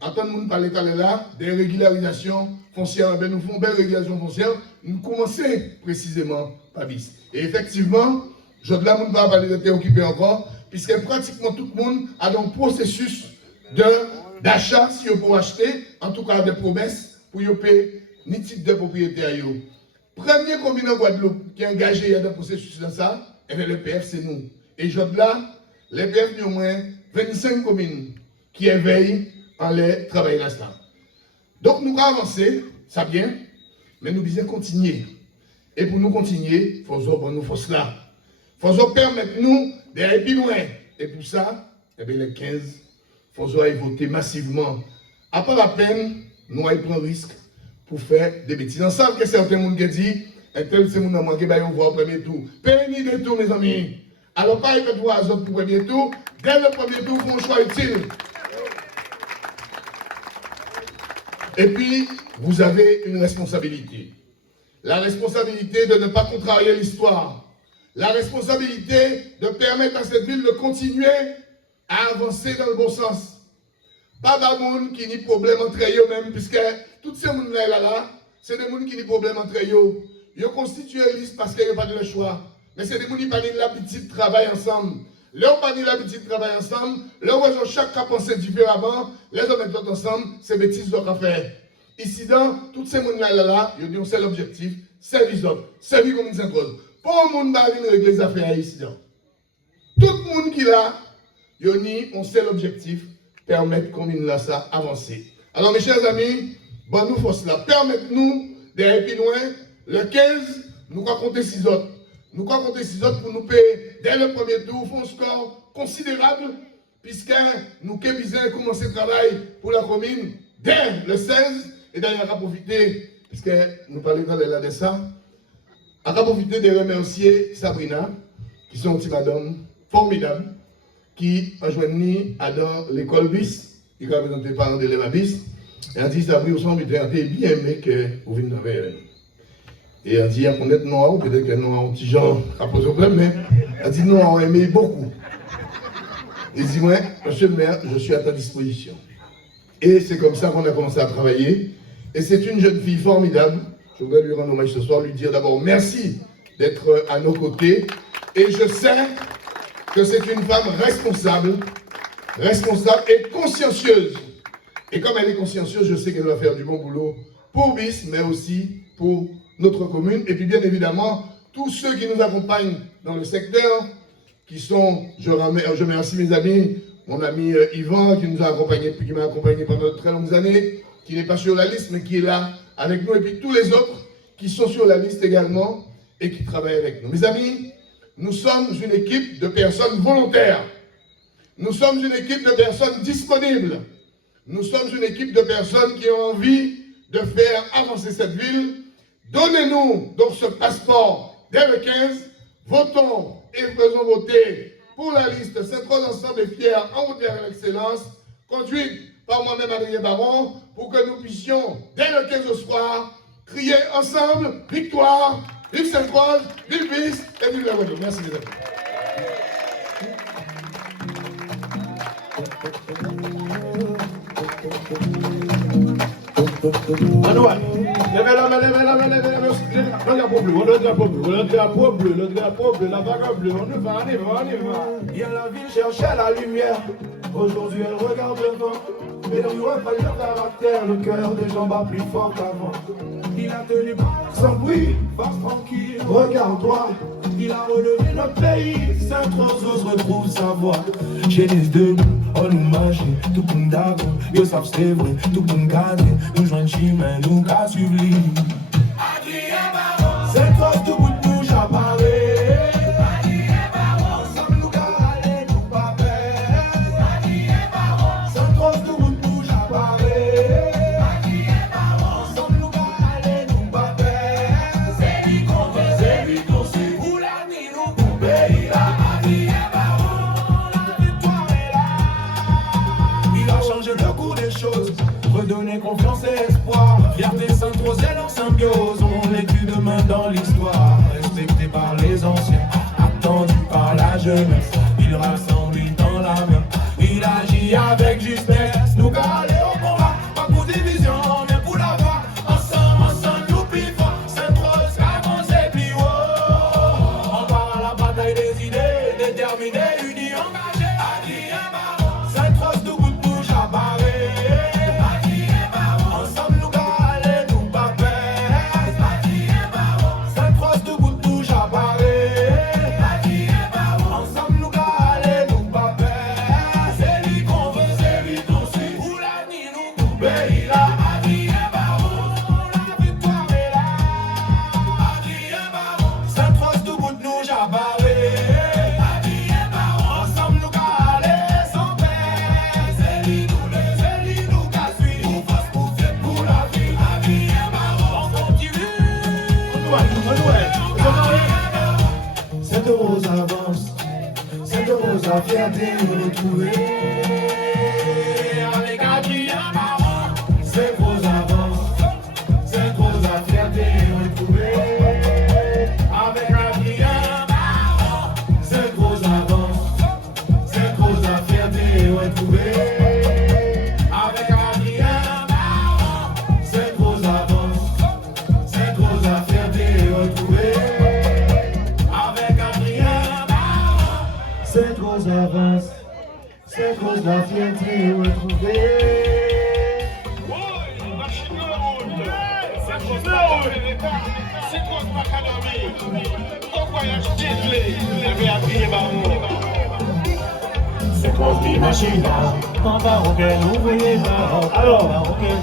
Entendre parler là, des régularisations foncières, nous faisons une belle régulation foncière, nous commençons précisément par bis. Et effectivement, je ne vais pas parler de terre occupée encore, puisque pratiquement tout le monde a un processus d'achat, si vous pouvez acheter, en tout cas des promesses, pour vous payer ni titre de propriété à vous. Premier commune en Guadeloupe qui est engagé dans le processus de ça, et bien le PF c'est nous. Et je là, les PF, il y a au moins 25 communes qui éveillent en les travailler l'instant. Donc nous avons avancé, ça bien, mais nous devons continuer. Et pour nous continuer, il faut nous force là. Il faut permettre nous d'aller plus loin. Et pour ça, eh bien, les 15, il faut voter massivement. À part la peine, nous allons prendre risque pour faire des bêtises. On sait que certains gens qui disent, un tel c'est mon nom qui va au premier tour. Pénis de tour, mes amis. Alors, pas que 3 autres pour le premier tour. Dès le premier tour, font un choix utile. Et puis, vous avez une responsabilité. La responsabilité de ne pas contrarier l'histoire. La responsabilité de permettre à cette ville de continuer à avancer dans le bon sens. Pas d'amour qui n'y problème entre eux même, puisque tous ces gens là, c'est des gens qui n'y problème entre eux. Ils ont constitué une liste parce qu'ils n'ont pas de le choix. Mais c'est des gens qui n'ont pas de l'habitude de travailler ensemble. Là, on n'a pas de l'habitude de travailler ensemble. Là, où chaque cas pensé différemment, les hommes mettent ensemble, c'est bêtises qu'on a fait. Ici, dans tous ces gens là, ils ont dit un seul objectif, service d'homme, service comme une synchrose. Pour le monde qui régler les affaires ici. Tout le monde qui est là, ils ont dit un seul objectif, permettre commune là ça avancer. Alors mes chers amis, bon nous force là, permettez-nous d'aller plus loin. Le 15, nous allons compter 6 autres. Nous allons compter 6 autres pour nous payer dès le premier tour, font un score considérable, puisque nous avons commencé le travail pour la commune dès le 16, et d'ailleurs à profiter, puisque nous parlons de ça, à profiter de remercier Sabrina, qui sont une petite madame formidable, qui a joint à l'école BIS, qui a présenté les parents d'élèves à BIS, et elle dit, Sabrina, vous avez bien aimé que vous venez travailler avec nous. Et elle dit, on est noir, peut-être que nous avons un petit genre à poser problème, mais elle dit, nous avons aimé beaucoup. Il dit, moi, monsieur le maire, je suis à ta disposition. Et c'est comme ça qu'on a commencé à travailler. Et c'est une jeune fille formidable. Je voudrais lui rendre hommage ce soir, lui dire d'abord merci d'être à nos côtés. Et je sais que c'est une femme responsable et consciencieuse. Et comme elle est consciencieuse, je sais qu'elle va faire du bon boulot pour BIS, mais aussi pour notre commune. Et puis bien évidemment, tous ceux qui nous accompagnent dans le secteur, qui sont, je remercie mes amis, mon ami Yvan, qui nous a accompagnés, qui m'a accompagné pendant de très longues années, qui n'est pas sur la liste, mais qui est là avec nous, et puis tous les autres qui sont sur la liste également et qui travaillent avec nous. Mes amis, nous sommes une équipe de personnes volontaires. Nous sommes une équipe de personnes disponibles. Nous sommes une équipe de personnes qui ont envie de faire avancer cette ville. Donnez-nous donc ce passeport dès le 15. Votons et faisons voter pour la liste Sainte-Rose Ensemble et Fiers en route vers l'excellence, conduite par moi-même Adrien Baron, pour que nous puissions, dès le 15 au soir, crier ensemble victoire, vive Sainte-Rose, vive BIS et vive la Guadeloupe. Merci les amis. Anouane, levez la main, le drapeau bleu, la vague bleue, on y va. Viens la ville chercher la lumière, aujourd'hui elle regarde devant, mais le roi pas le caractère, le cœur des gens bat plus fort qu'avant. Il a tenu sans bruit, face tranquille, regarde-toi, il a relevé notre pays, Sainte-Rose retrouve sa voix. Génisse debout, on nous marche, tout pour nous d'accord, yo savent c'est vrai, tout pour nous garder, nous joignent chemin, nous qu'à suivre lui. Sainte-Rose tout bout de nous j'apparais. C'est Fierté Sainte-Rose et leur symbiose, on n'est plus demain dans l'histoire. Respecté par les anciens, attendu par la jeunesse. Il rassemble dans la main, il agit avec justesse. Nous aller au combat, pas pour division, mais pour la voix. Ensemble, nous pifons, Sainte-Rose, avance et plus haut. On part à la bataille des idées, déterminés, unis, engagés. Adrien Baron, Sainte-Rose, nous goûte touche à barrer. Adrien Baron, ensemble, nous aller, nous pas perdre. Adrien Baron, Sainte-Rose, nous goûte touche à barrer. Adrien Baron, ensemble, nous aller, nous pas perdre. C'est lui qu'on veut, c'est lui qu'on suit. Où la nuit nous coupe, il a Adrien Baron, la victoire est là. Adrien Baron, Sainte-Rose, nous goûte nous à barrer. Adrien Baron, ensemble, nous aller sans peur. C'est lui nous qu'a suivi. Nous force pour faire pour la vie. Adrien Baron, on continue. Sainte-Rose avance, Sainte-Rose a fierté retrouvée. Avec Adrien Baron, Sainte-Rose avance, Sainte-Rose a fierté retrouvée. Avec Adrien Baron, Sainte-Rose avance, Sainte-Rose a fierté retrouvée. Avec Adrien Baron, Sainte-Rose avance, Sainte-Rose a fierté retrouvée. Avec Adrien Baron, Sainte-Rose avance, Sainte-Rose la fierté retrouvée. C'est quoi machine, on va ouvrir, ouvrir, alors, on va ouvrir.